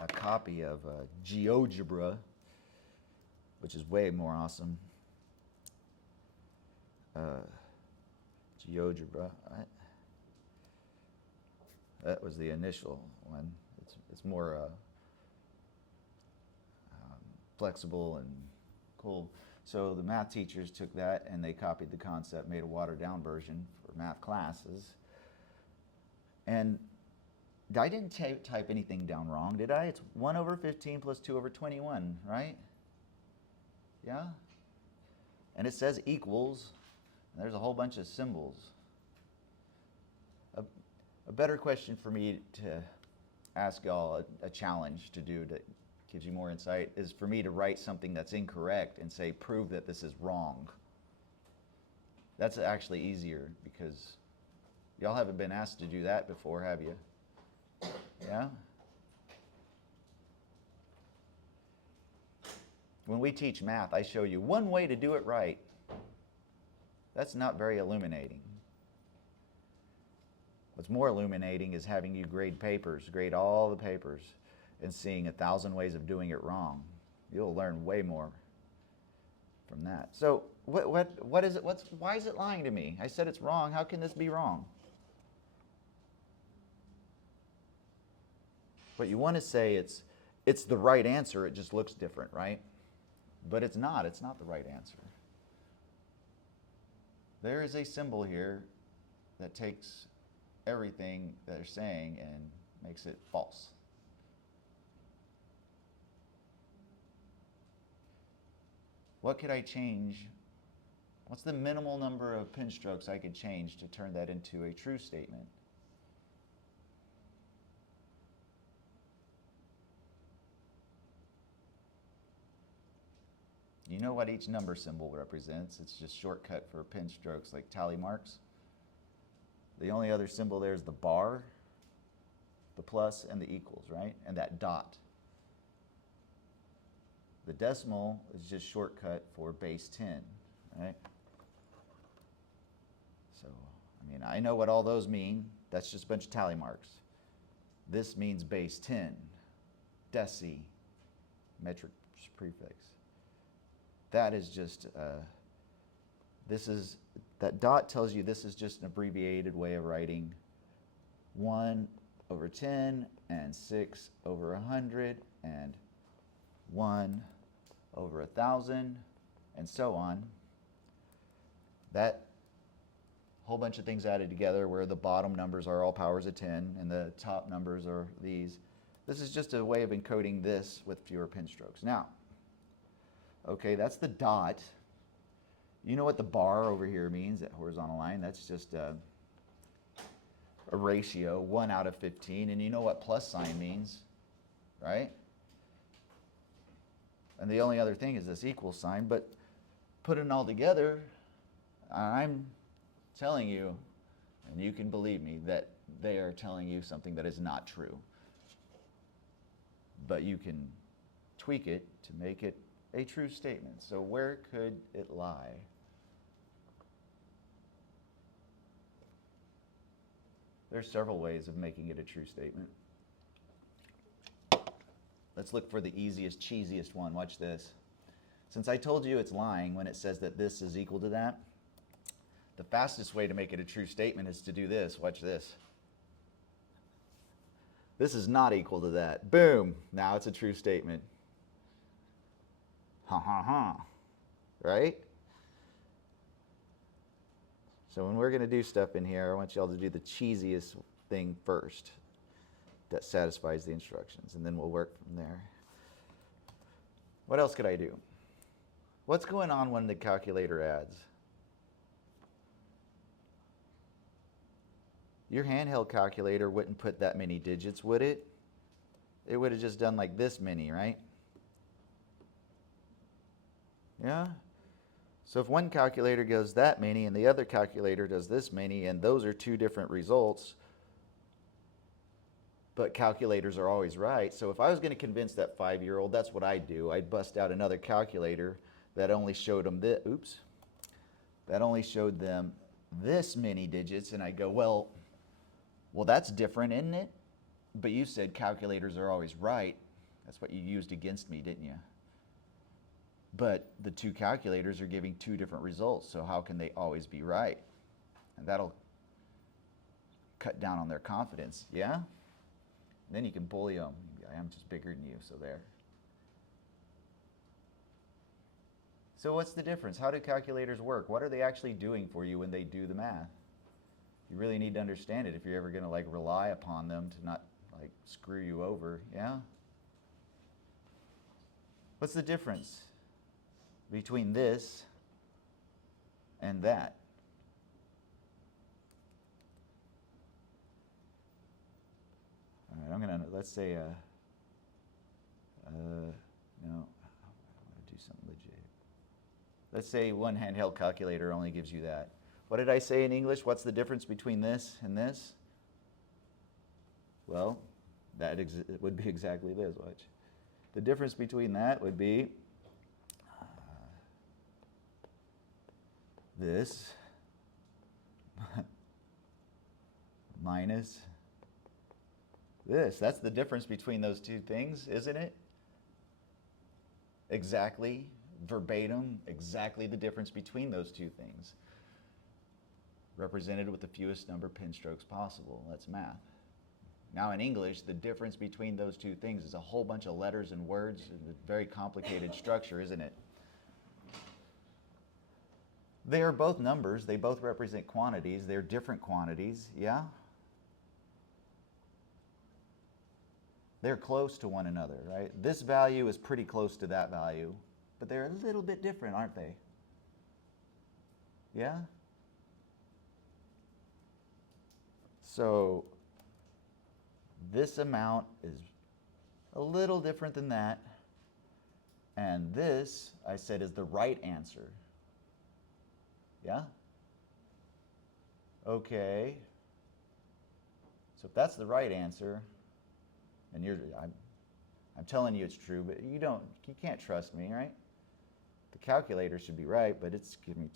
copy of GeoGebra, which is way more awesome. GeoGebra. That was the initial one. It's more flexible and cool. So the math teachers took that and they copied the concept, made a watered down version for math classes. And I didn't type anything down wrong, did I? It's 1 over 15 plus 2 over 21, right? Yeah? And it says equals. There's a whole bunch of symbols. A better question for me to ask y'all, a challenge to do that gives you more insight, is for me to write something that's incorrect and say, prove that this is wrong. That's actually easier because y'all haven't been asked to do that before, have you? Yeah? When we teach math, I show you one way to do it right. That's not very illuminating. What's more illuminating is having you grade papers, grade all the papers, and seeing 1,000 ways of doing it wrong. You'll learn way more from that. So what is it? Why is it lying to me? I said it's wrong. How can this be wrong? But you want to say it's the right answer. It just looks different, right? But it's not. It's not the right answer. There is a symbol here that takes everything that they're saying and makes it false. What could I change? What's the minimal number of pen strokes I could change to turn that into a true statement? You know what each number symbol represents. It's just shortcut for pen strokes like tally marks. The only other symbol there is the bar, the plus, and the equals, right? And that dot. The decimal is just shortcut for base 10, right? So, I mean, I know what all those mean. That's just a bunch of tally marks. This means base 10, deci, metric prefix. That is just, that dot tells you this is just an abbreviated way of writing 1 over 10 and 6 over 100 and 1 over 1,000 and so on. That whole bunch of things added together where the bottom numbers are all powers of 10 and the top numbers are these. This is just a way of encoding this with fewer pen strokes. Now, okay, that's the dot. You know what the bar over here means, that horizontal line? That's just a ratio, 1 out of 15. And you know what plus sign means, right? And the only other thing is this equal sign. But putting it all together, I'm telling you, and you can believe me, that they are telling you something that is not true. But you can tweak it to make it a true statement. So where could it lie? There's several ways of making it a true statement. Let's look for the easiest, cheesiest one. Watch this. Since I told you it's lying when it says that this is equal to that, the fastest way to make it a true statement is to do this. Watch this. This is not equal to that. Boom. Now it's a true statement. Ha ha ha. Right? So when we're going to do stuff in here, I want y'all to do the cheesiest thing first. that satisfies the instructions, and then we'll work from there. What else could I do? What's going on when the calculator adds? Your handheld calculator wouldn't put that many digits, would it? It would have just done like this many, right? Yeah? So if one calculator goes that many and the other calculator does this many, and those are two different results, but calculators are always right. So if I was going to convince that 5-year-old, that's what I'd do. I'd bust out another calculator that only showed them that only showed them this many digits, and I'd go, well, that's different, isn't it? But you said calculators are always right. That's what you used against me, didn't you? But the two calculators are giving two different results, so how can they always be right? And that'll cut down on their confidence, yeah? And then you can bully them. I'm just bigger than you, so there. So what's the difference? How do calculators work? What are they actually doing for you when they do the math? You really need to understand it if you're ever going to like rely upon them to not like screw you over, yeah? What's the difference between this and that? All right, I'm gonna, let's say, no, I want to do something legit. Let's say one handheld calculator only gives you that. What did I say in English? What's the difference between this and this? Well, that it would be exactly this, watch. The difference between that would be this minus this. That's the difference between those two things, isn't it? Exactly, verbatim, exactly the difference between those two things. Represented with the fewest number of pen strokes possible. That's math. Now in English, the difference between those two things is a whole bunch of letters and words and a very complicated structure, isn't it? They are both numbers. They both represent quantities. They're different quantities, yeah? They're close to one another, right? This value is pretty close to that value, but they're a little bit different, aren't they? Yeah? So this amount is a little different than that, and this, I said, is the right answer. Yeah? Okay. So if that's the right answer, and I'm telling you it's true, but you can't trust me, right? The calculator should be right, but it's giving me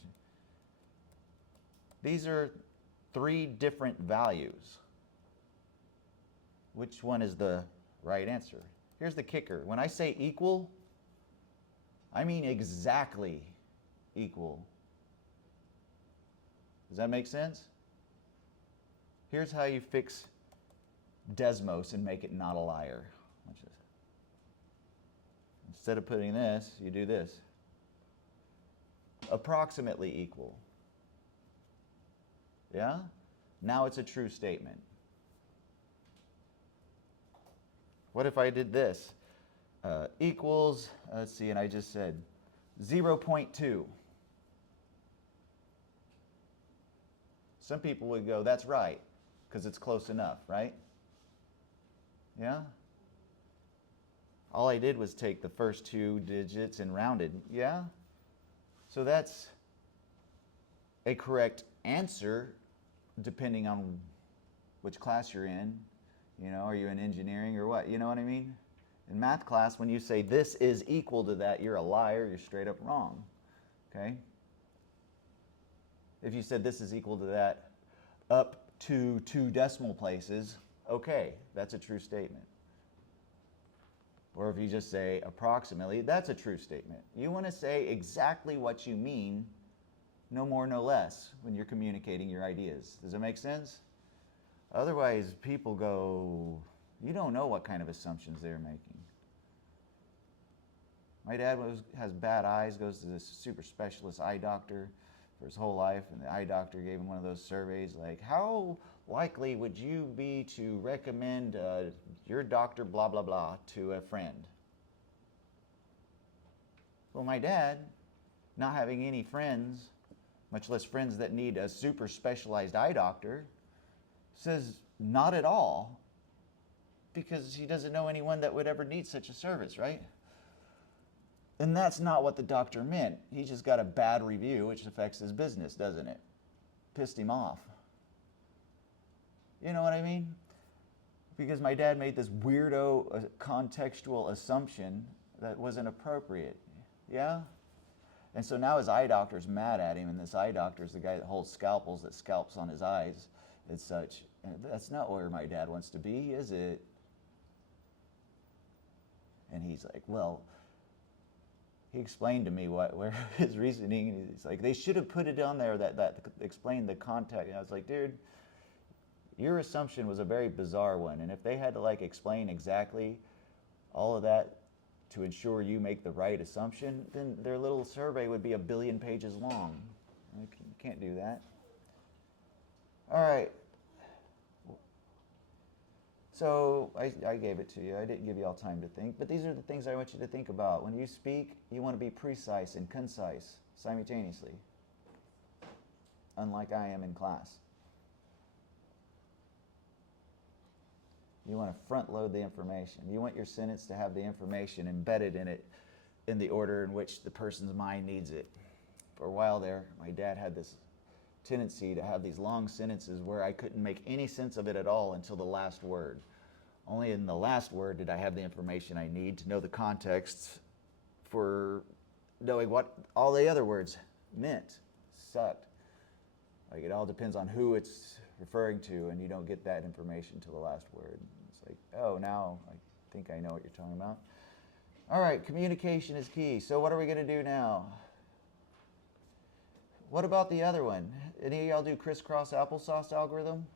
these are 3 different values. Which one is the right answer? Here's the kicker. When I say equal, I mean exactly equal. Does that make sense? Here's how you fix Desmos and make it not a liar. Watch this. Instead of putting this, you do this. Approximately equal. Yeah? Now it's a true statement. What if I did this? Equals, let's see, and I just said 0.2. Some people would go, that's right, because it's close enough, right? Yeah? All I did was take the first 2 digits and rounded, yeah? So that's a correct answer depending on which class you're in. You know, are you in engineering or what? You know what I mean? In math class, when you say this is equal to that, you're a liar, you're straight up wrong, okay? If you said this is equal to that up to 2 decimal places, okay, that's a true statement. Or if you just say approximately, that's a true statement. You want to say exactly what you mean, no more, no less, when you're communicating your ideas. Does it make sense? Otherwise, people go, you don't know what kind of assumptions they're making. My dad has bad eyes, goes to this super specialist eye doctor for his whole life, and the eye doctor gave him one of those surveys like, how likely would you be to recommend your doctor blah blah blah to a friend? Well, my dad, not having any friends, much less friends that need a super specialized eye doctor, says not at all, because he doesn't know anyone that would ever need such a service, right? And that's not what the doctor meant. He just got a bad review, which affects his business, doesn't it? Pissed him off. You know what I mean? Because my dad made this weirdo contextual assumption that wasn't appropriate. Yeah? And so now his eye doctor's mad at him, and this eye doctor's the guy that holds scalpels, that scalps on his eyes and such. And that's not where my dad wants to be, is it? And he's like, well, he explained to me where his reasoning. He's like, they should have put it on there that explained the context. And I was like, dude, your assumption was a very bizarre one. And if they had to like explain exactly all of that to ensure you make the right assumption, then their little survey would be 1 billion pages long. You can't do that. All right. So I gave it to you. I didn't give you all time to think, but these are the things I want you to think about. When you speak, you want to be precise and concise simultaneously, unlike I am in class. You want to front load the information. You want your sentence to have the information embedded in it in the order in which the person's mind needs it. For a while there, my dad had this tendency to have these long sentences where I couldn't make any sense of it at all until the last word. Only in the last word did I have the information I need to know the context for knowing what all the other words meant. Sucked. Like, it all depends on who it's referring to, and you don't get that information till the last word. It's like, oh, now I think I know what you're talking about. All right, communication is key. So what are we going to do now? What about the other one? Any of y'all do crisscross applesauce algorithm?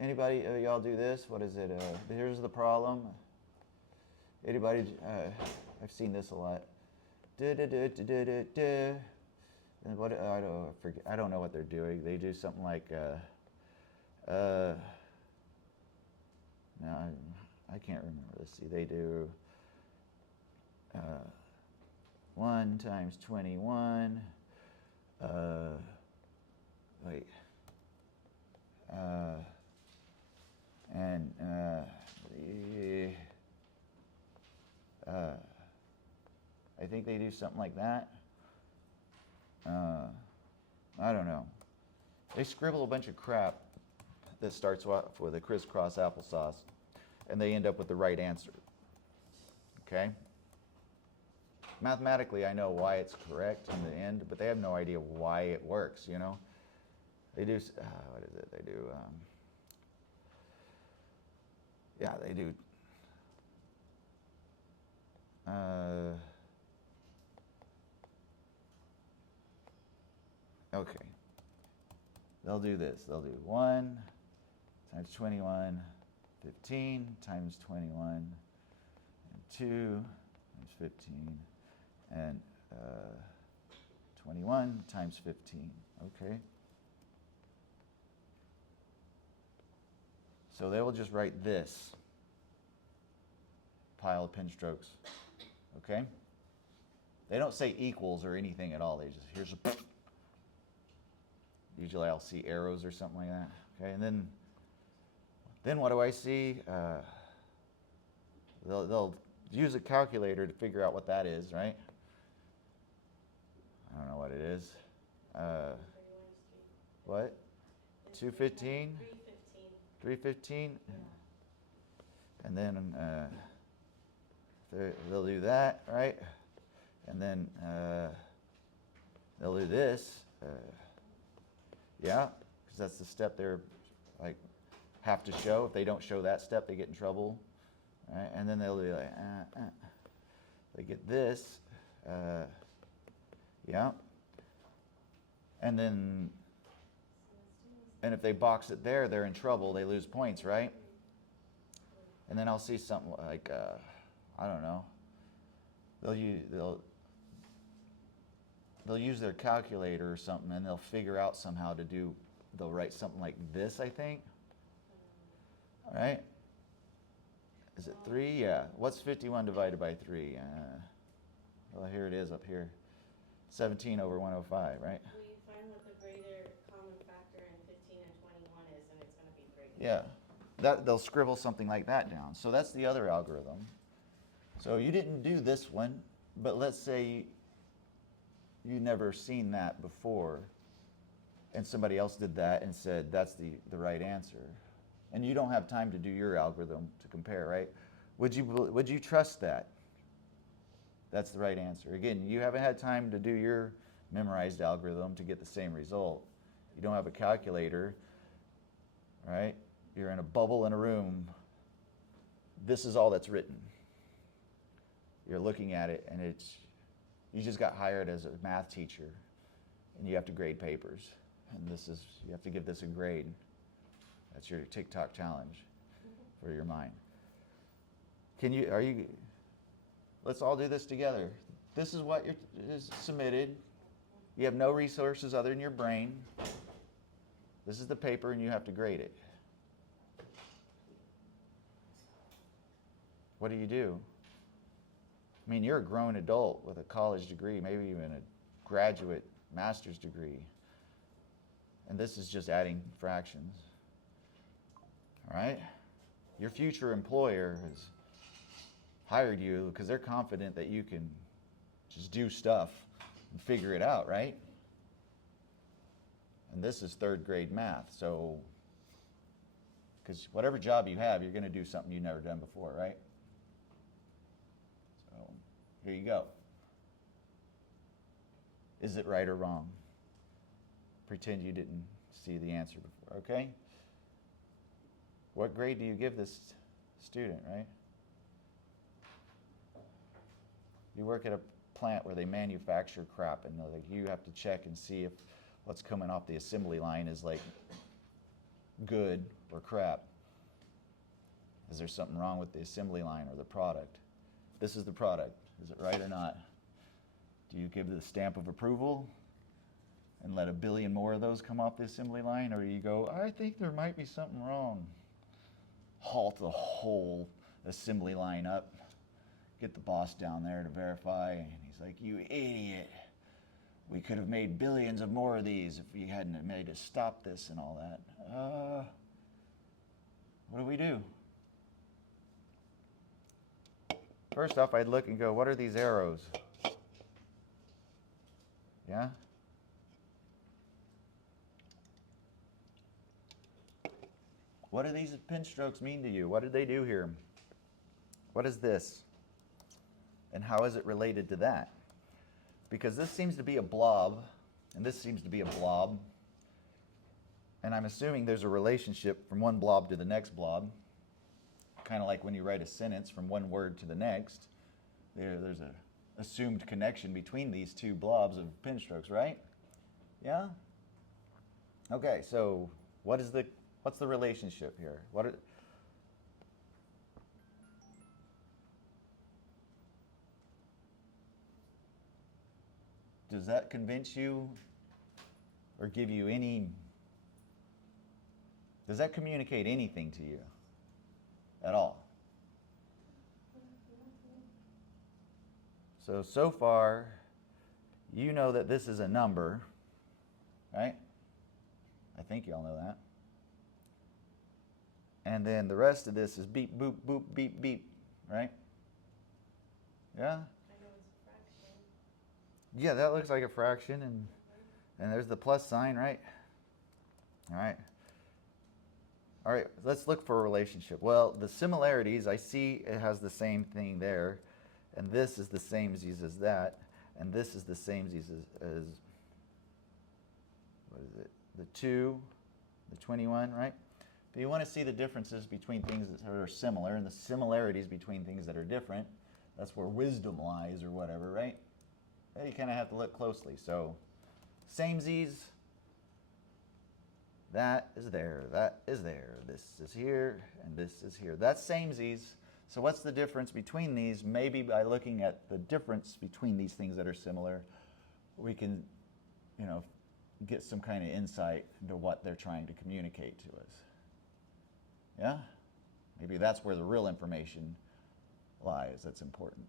Anybody y'all do this? What is it? Here's the problem. Anybody? I've seen this a lot. And what I don't forget. I don't know what they're doing. They do something like. No, I can't remember. Let's see. They do. 1 times 21. Wait. And I think they do something like that. I don't know. They scribble a bunch of crap that starts off with a crisscross applesauce, and they end up with the right answer. Okay? Mathematically, I know why it's correct in the end, but they have no idea why it works, you know? They do, what is it? They do, yeah, they do, okay. They'll do this. They'll do 1 times 21, 15 times 21, and 2 times 15, and 21 times 15. Okay. So they will just write this pile of pen strokes. Okay? They don't say equals or anything at all. They just, here's a, usually I'll see arrows or something like that. Okay, and then what do I see? They'll use a calculator to figure out what that is, right? I don't know what it is. What? 215? 315? And then they'll do that, right? And then they'll do this. Yeah, because that's the step they're like have to show. If they don't show that step, they get in trouble. Right? And then they'll be like, they get this. Yeah. And then, and if they box it there, they're in trouble. They lose points, right? And then I'll see something like, I don't know. They'll they'll use their calculator or something, and they'll figure out somehow to do, they'll write something like this, I think. All right? Is it 3? Yeah. What's 51 divided by 3? Well, here it is up here. 17 over 105, right? We find what the greater common factor in 15 and 21 is, and it's gonna be 3. Yeah. They'll scribble something like that down. So that's the other algorithm. So you didn't do this one, but let's say you never seen that before, and somebody else did that and said that's the right answer, and you don't have time to do your algorithm to compare, right? Would you trust that? That's the right answer. Again, you haven't had time to do your memorized algorithm to get the same result. You don't have a calculator, right? You're in a bubble in a room. This is all that's written. You're looking at it, and you just got hired as a math teacher, and you have to grade papers, and you have to give this a grade. That's your TikTok challenge for your mind. Let's all do this together. This is what is submitted. You have no resources other than your brain. This is the paper, and you have to grade it. What do? I mean, you're a grown adult with a college degree, maybe even a graduate master's degree. And this is just adding fractions. All right? Your future employer has hired you because they're confident that you can just do stuff and figure it out, right? And this is 3rd grade math, so, because whatever job you have, you're going to do something you've never done before, right? Here you go. Is it right or wrong? Pretend you didn't see the answer before, okay? What grade do you give this student, right? You work at a plant where they manufacture crap, and you have to check and see if what's coming off the assembly line is like good or crap. Is there something wrong with the assembly line or the product? This is the product. Is it right or not? Do you give the stamp of approval and let a billion more of those come off the assembly line? Or do you go, I think there might be something wrong? Halt the whole assembly line up. Get the boss down there to verify. And he's like, you idiot. We could have made billions of more of these if you hadn't made us stop this and all that. What do? First off, I'd look and go, what are these arrows? Yeah? What do these pen strokes mean to you? What did they do here? What is this? And how is it related to that? Because this seems to be a blob, and this seems to be a blob. And I'm assuming there's a relationship from one blob to the next blob. Kind of like when you write a sentence from one word to the next. There's an assumed connection between these two blobs of pen strokes, right? Yeah? Okay, so what's the relationship here? Does that convince you or give you does that communicate anything to you at all? So far, you know that this is a number, right? I think you all know that. And then the rest of this is beep, boop, boop, beep, beep, right? Yeah? I know it's a fraction. Yeah, that looks like a fraction, and there's the plus sign, right? All right. All right, let's look for a relationship. Well, the similarities, I see it has the same thing there, and this is the same as that, and this is the same as what is it? The 2, the 21, right? But you want to see the differences between things that are similar and the similarities between things that are different. That's where wisdom lies or whatever, right? Then you kind of have to look closely. So, samesies, that is there, this is here, and this is here. That's samesies. So what's the difference between these? Maybe by looking at the difference between these things that are similar, we can, get some kind of insight into what they're trying to communicate to us. Yeah? Maybe that's where the real information lies that's important.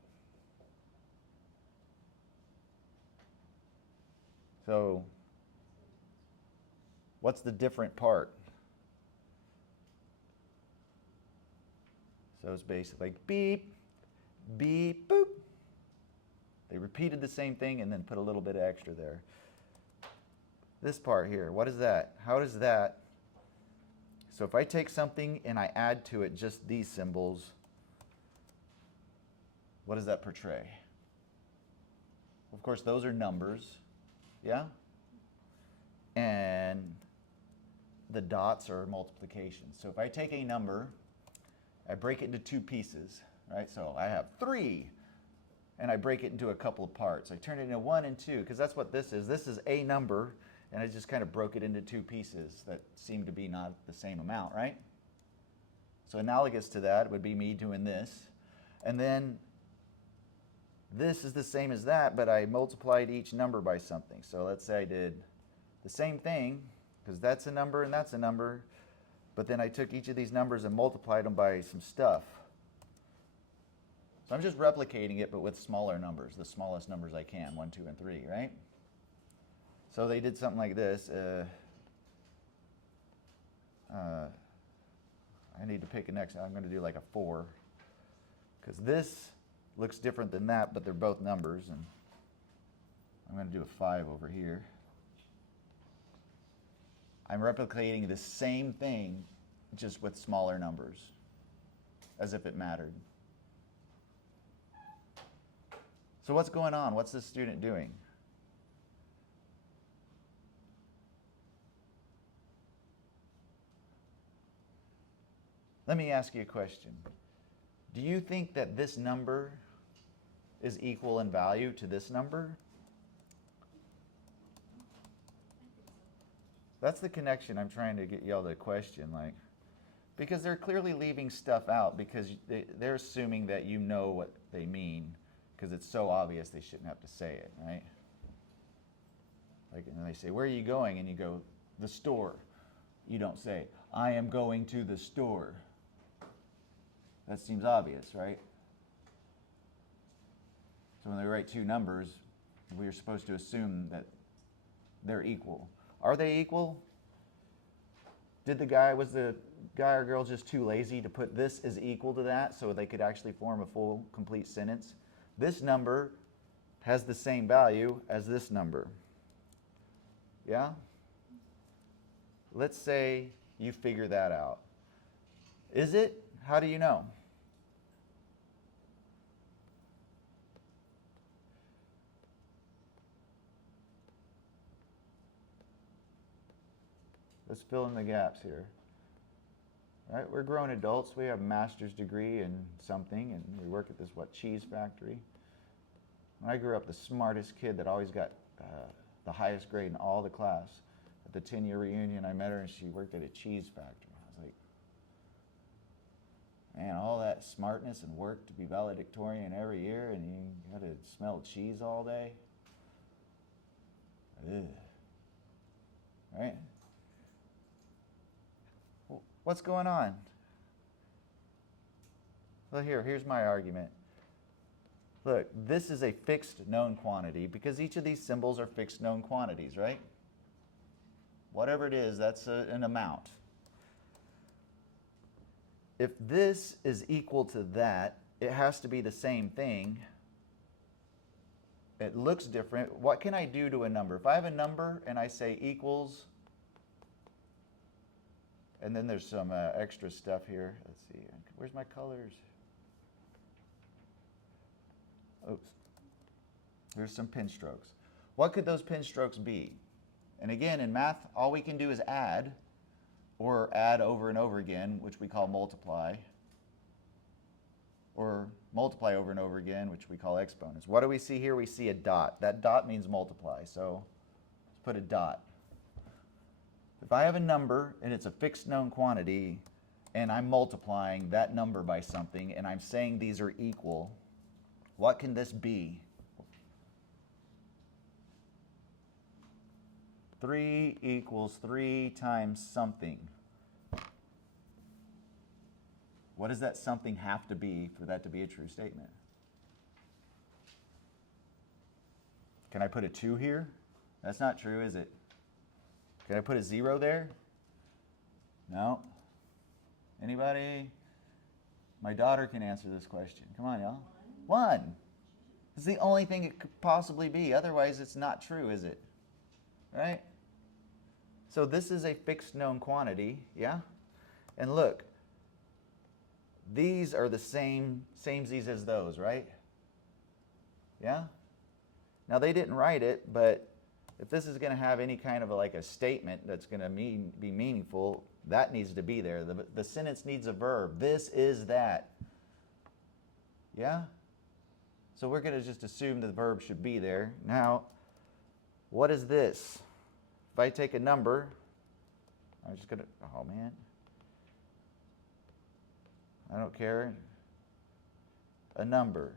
So, what's the different part? So it's basically like beep, beep, boop. They repeated the same thing and then put a little bit of extra there. This part here, what is that? How does that? So if I take something and I add to it just these symbols, what does that portray? Of course, those are numbers, yeah? And the dots are multiplication. So if I take a number, I break it into two pieces, right? So I have 3, and I break it into a couple of parts. I turn it into 1 and 2, because that's what this is. This is a number, and I just kind of broke it into two pieces that seem to be not the same amount, right? So analogous to that would be me doing this. And then this is the same as that, but I multiplied each number by something. So let's say I did the same thing, because that's a number and that's a number, but then I took each of these numbers and multiplied them by some stuff. So I'm just replicating it, but with smaller numbers, the smallest numbers I can, 1, 2, and 3, right? So they did something like this. I need to pick a next. I'm going to do like a 4, because this looks different than that, but they're both numbers, and I'm going to do a 5 over here. I'm replicating the same thing, just with smaller numbers, as if it mattered. So what's going on? What's this student doing? Let me ask you a question. Do you think that this number is equal in value to this number? That's the connection I'm trying to get y'all to question, like, because they're clearly leaving stuff out because they're assuming that you know what they mean, because it's so obvious they shouldn't have to say it, right? Like, and they say, "Where are you going?" And you go, "The store." You don't say, "I am going to the store." That seems obvious, right? So when they write two numbers, we are supposed to assume that they're equal. Are they equal? Was the guy or girl just too lazy to put this is equal to that so they could actually form a full, complete sentence? This number has the same value as this number. Yeah? Let's say you figure that out. Is it? How do you know? Let's fill in the gaps here. Right? We're grown adults. We have a master's degree in something, and we work at this, cheese factory. When I grew up, the smartest kid that always got the highest grade in all the class. At the 10-year reunion, I met her, and she worked at a cheese factory. I was like, man, all that smartness and work to be valedictorian every year, and you got to smell cheese all day? Ugh. Right? What's going on? Well, here's my argument. Look, this is a fixed known quantity because each of these symbols are fixed known quantities, right? Whatever it is, that's an amount. If this is equal to that, it has to be the same thing. It looks different. What can I do to a number? If I have a number and I say equals, and then there's some extra stuff here. Let's see, where's my colors? Oops. There's some pen strokes. What could those pen strokes be? And again, in math, all we can do is add, or add over and over again, which we call multiply, or multiply over and over again, which we call exponents. What do we see here? We see a dot. That dot means multiply, so let's put a dot. If I have a number and it's a fixed known quantity and I'm multiplying that number by something and I'm saying these are equal, what can this be? 3 equals 3 times something. What does that something have to be for that to be a true statement? Can I put a 2 here? That's not true, is it? Can I put a 0 there? No. Anybody? My daughter can answer this question. Come on, y'all. 1. It's the only thing it could possibly be. Otherwise, it's not true, is it? Right? So this is a fixed known quantity, yeah? And look, these are the samesies as those, right? Yeah? Now they didn't write it, but if this is going to have any kind of like a statement that's going to be meaningful, that needs to be there. The sentence needs a verb. This is that. Yeah? So we're going to just assume the verb should be there. Now, what is this? If I take a number, I'm just going to, oh man. I don't care. A number.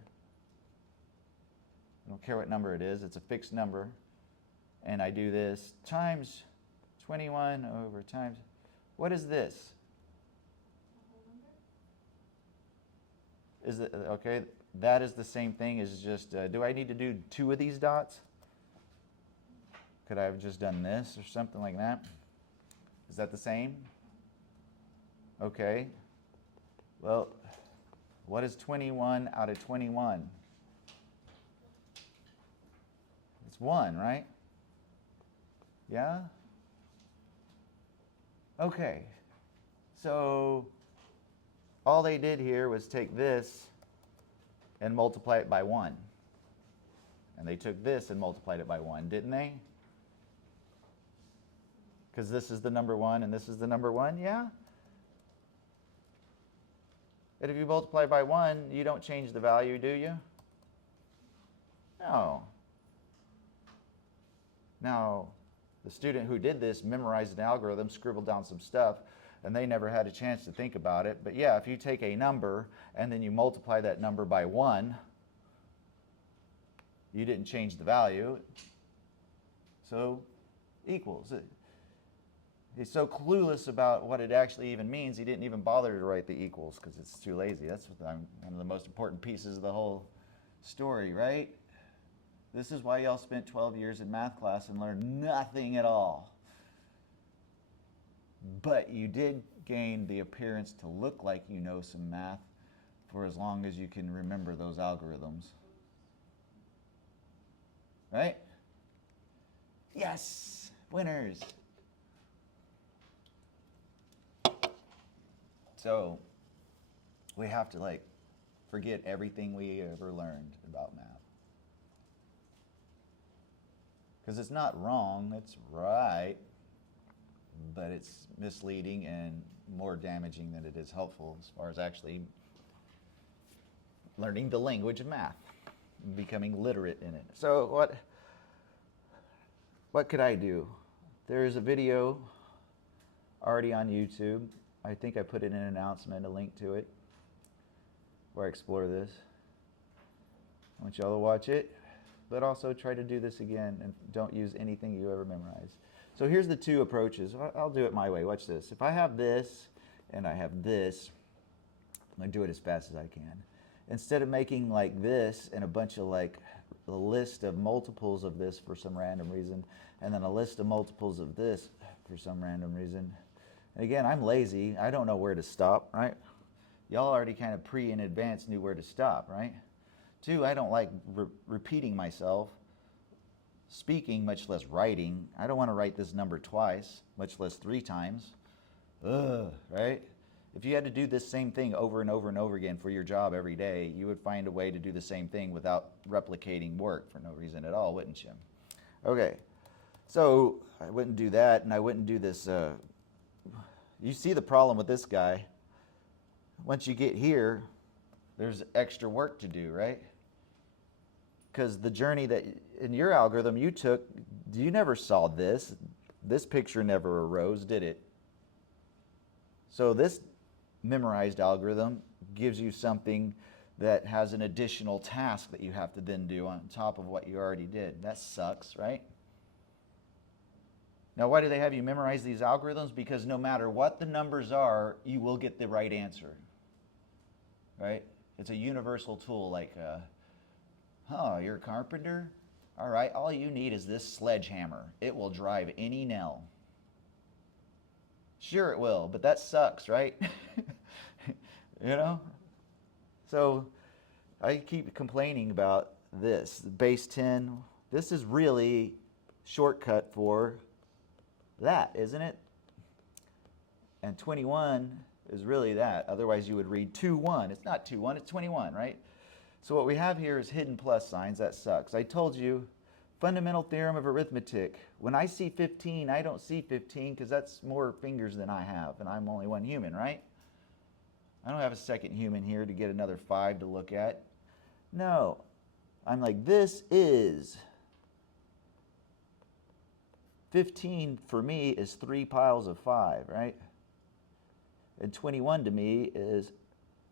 I don't care what number it is. It's a fixed number. And I do this times 21 over times. What is this? Is it okay? That is the same thing as just, do I need to do 2 of these dots? Could I have just done this or something like that? Is that the same? Okay. Well, what is 21 out of 21? It's 1, right? Yeah? Okay. So all they did here was take this and multiply it by 1. And they took this and multiplied it by 1, didn't they? Because this is the number 1 and this is the number 1, yeah? And if you multiply by 1, you don't change the value, do you? No. Now, the student who did this memorized an algorithm, scribbled down some stuff, and they never had a chance to think about it. But yeah, if you take a number and then you multiply that number by 1, you didn't change the value. So, equals. He's so clueless about what it actually even means, he didn't even bother to write the equals because it's too lazy. That's one of the most important pieces of the whole story, right? This is why y'all spent 12 years in math class and learned nothing at all. But you did gain the appearance to look like you know some math for as long as you can remember those algorithms. Right? Yes! Winners! So, we have to forget everything we ever learned about math. Because it's not wrong, it's right, but it's misleading and more damaging than it is helpful as far as actually learning the language of math, becoming literate in it. So what could I do? There's a video already on YouTube. I think I put it in an announcement, a link to it, where I explore this. I want y'all to watch it, but also try to do this again and don't use anything you ever memorized. So here's the 2 approaches. I'll do it my way. Watch this. If I have this and I have this, I'm going to do it as fast as I can. Instead of making like this and a bunch of a list of multiples of this for some random reason, and then a list of multiples of this for some random reason. And again, I'm lazy. I don't know where to stop, right? Y'all already kind of in advance knew where to stop, right? 2, I don't like repeating myself, speaking, much less writing. I don't want to write this number twice, much less 3 times. Ugh, right? If you had to do this same thing over and over and over again for your job every day, you would find a way to do the same thing without replicating work for no reason at all, wouldn't you? Okay, so I wouldn't do that, and I wouldn't do this. You see the problem with this guy. Once you get here, there's extra work to do, right? Because the journey that in your algorithm you took, you never saw this. This picture never arose, did it? So this memorized algorithm gives you something that has an additional task that you have to then do on top of what you already did. That sucks, right? Now, why do they have you memorize these algorithms? Because no matter what the numbers are, you will get the right answer, right? It's a universal tool like, you're a carpenter? All right, all you need is this sledgehammer. It will drive any nail. Sure it will, but that sucks, right? You know? So I keep complaining about this, base 10. This is really shortcut for that, isn't it? And 21 is really that. Otherwise you would read 2-1. It's not 2-1, it's 21, right? So what we have here is hidden plus signs. That sucks. I told you, fundamental theorem of arithmetic. When I see 15, I don't see 15 because that's more fingers than I have, and I'm only one human, right? I don't have a second human here to get another 5 to look at. No. I'm like, this is 15 for me is 3 piles of 5, right? And 21 to me is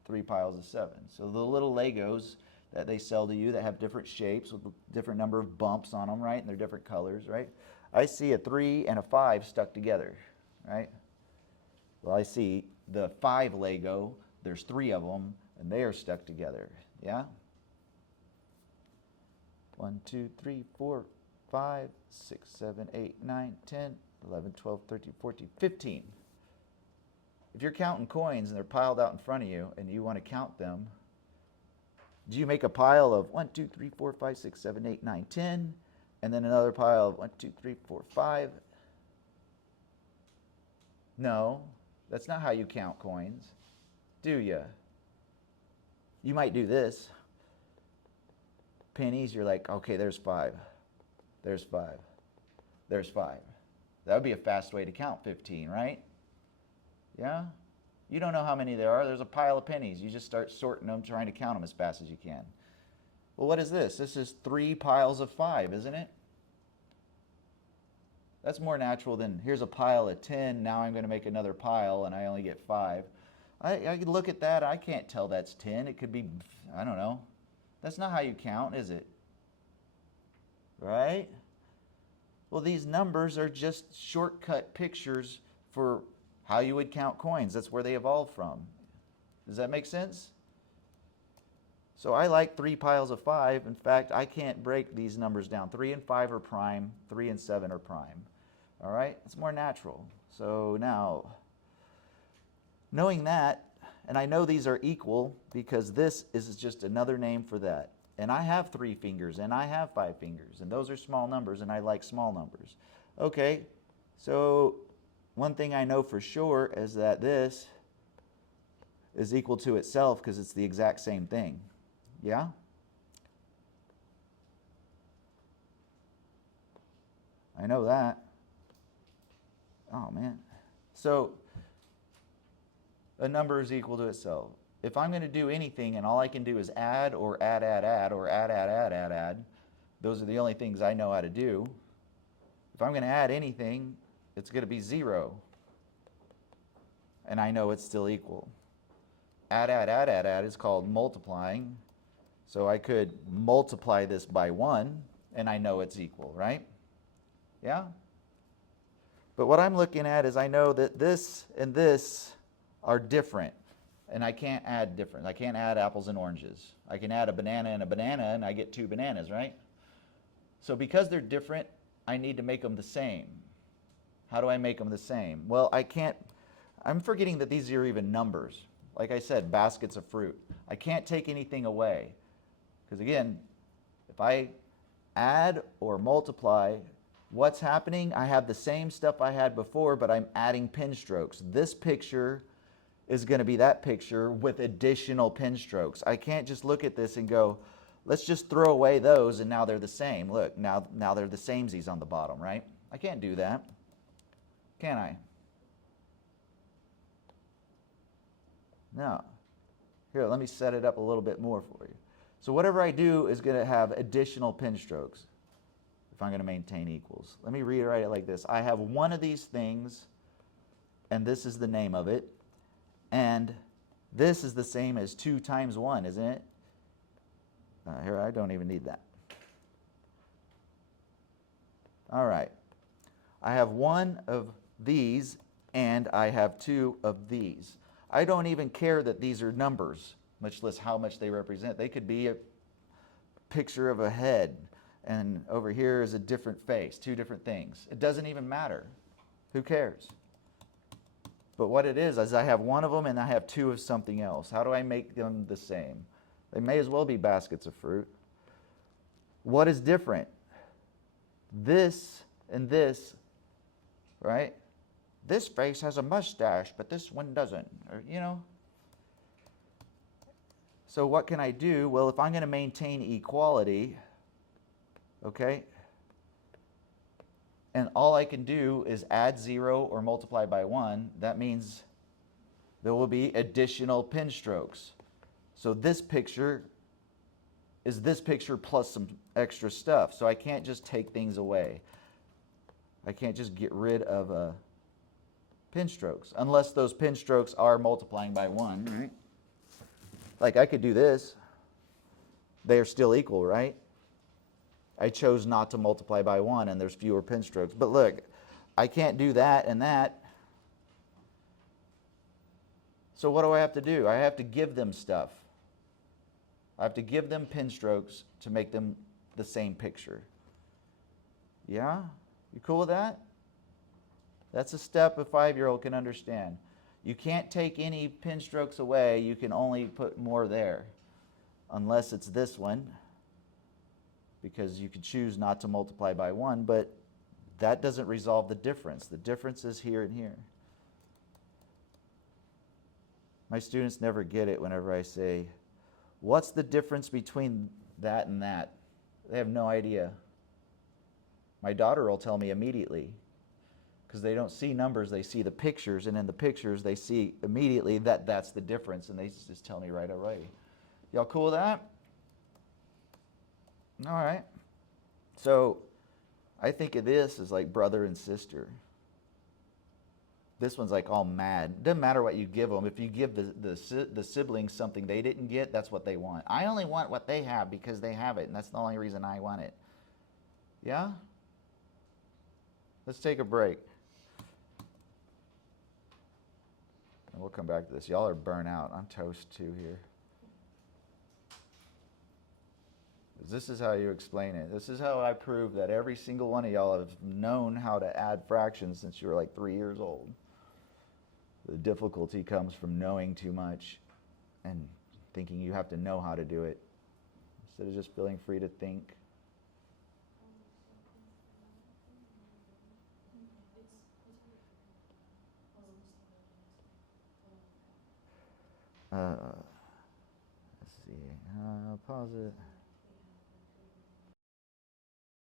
3 piles of 7. So the little Legos that they sell to you that have different shapes with a different number of bumps on them, right? And they're different colors, right? I see a 3 and a 5 stuck together, right? Well, I see the 5 Lego, there's 3 of them, and they are stuck together, yeah? 1, 2, 3, 4, 5, 6, 7, 8, 9, 10, 11, 12, 13, 14, 15. If you're counting coins and they're piled out in front of you and you want to count them, do you make a pile of 1, 2, 3, 4, 5, 6, 7, 8, 9, 10, and then another pile of 1, 2, 3, 4, 5? No, that's not how you count coins, do you? You might do this. Pennies, you're like, okay, there's 5. There's 5. There's 5. That would be a fast way to count 15, right? Yeah? You don't know how many there are. There's a pile of pennies. You just start sorting them, trying to count them as fast as you can. Well, what is this? This is 3 piles of 5, isn't it? That's more natural than here's a pile of 10. Now I'm going to make another pile and I only get 5. I could look at that. I can't tell that's 10. It could be, I don't know. That's not how you count, is it? Right? Well, these numbers are just shortcut pictures for how you would count coins. That's where they evolved from. Does that make sense? So I like 3 piles of 5. In fact, I can't break these numbers down. 3 and 5 are prime. 3 and 7 are prime. All right? It's more natural. So now, knowing that, and I know these are equal because this is just another name for that. And I have 3 fingers and I have 5 fingers. And those are small numbers and I like small numbers. Okay, so one thing I know for sure is that this is equal to itself because it's the exact same thing. Yeah? I know that. Oh, man. So a number is equal to itself. If I'm going to do anything and all I can do is add or add or add, those are the only things I know how to do. If I'm going to add anything, it's going to be 0. And I know it's still equal. Add is called multiplying. So I could multiply this by 1 and I know it's equal, right? Yeah? But what I'm looking at is I know that this and this are different. And I can't add different. I can't add apples and oranges. I can add a banana and I get 2 bananas, right? So because they're different, I need to make them the same. How do I make them the same? Well, I'm forgetting that these are even numbers. Like I said, baskets of fruit. I can't take anything away. Because again, if I add or multiply, what's happening? I have the same stuff I had before, but I'm adding pen strokes. This picture is going to be that picture with additional pen strokes. I can't just look at this and go, let's just throw away those and now they're the same. Look, now they're the samesies on the bottom, right? I can't do that. Can I? No. Here, let me set it up a little bit more for you. So whatever I do is going to have additional pen strokes if I'm going to maintain equals. Let me rewrite it like this. I have one of these things, and this is the name of it. And this is the same as 2 times 1, isn't it? Here, I don't even need that. All right. I have one of these and I have two of these. I don't even care that these are numbers, much less how much they represent. They could be a picture of a head, and over here is a different face, two different things. It doesn't even matter. Who cares? But what it is I have one of them and I have two of something else. How do I make them the same? They may as well be baskets of fruit. What is different? This and this, right? This face has a mustache, but this one doesn't, or, you know. So what can I do? Well, if I'm going to maintain equality, okay, and all I can do is add 0 or multiply by 1, that means there will be additional pen strokes. So this picture is this picture plus some extra stuff. So I can't just take things away. I can't just get rid of pen strokes, unless those pen strokes are multiplying by 1, right? Like I could do this. They are still equal, right? I chose not to multiply by 1 and there's fewer pen strokes. But look, I can't do that and that. So what do I have to do? I have to give them stuff. I have to give them pen strokes to make them the same picture. Yeah? You cool with that? That's a step a 5-year-old can understand. You can't take any pen strokes away. You can only put more there. Unless it's this one, because you could choose not to multiply by 1, but that doesn't resolve the difference. The difference is here and here. My students never get it whenever I say, what's the difference between that and that? They have no idea. My daughter will tell me immediately, because they don't see numbers, they see the pictures, and in the pictures they see immediately that that's the difference, and they just tell me right away. Y'all cool with that? All right. So I think of this as like brother and sister. This one's like all mad. Doesn't matter what you give them. If you give the siblings something they didn't get, that's what they want. I only want what they have because they have it, and that's the only reason I want it. Yeah? Let's take a break. And we'll come back to this. Y'all are burnt out. I'm toast too here. This is how you explain it. This is how I prove that every single one of y'all have known how to add fractions since you were like 3 years old. The difficulty comes from knowing too much and thinking you have to know how to do it instead of just feeling free to think. Let's see. Pause it.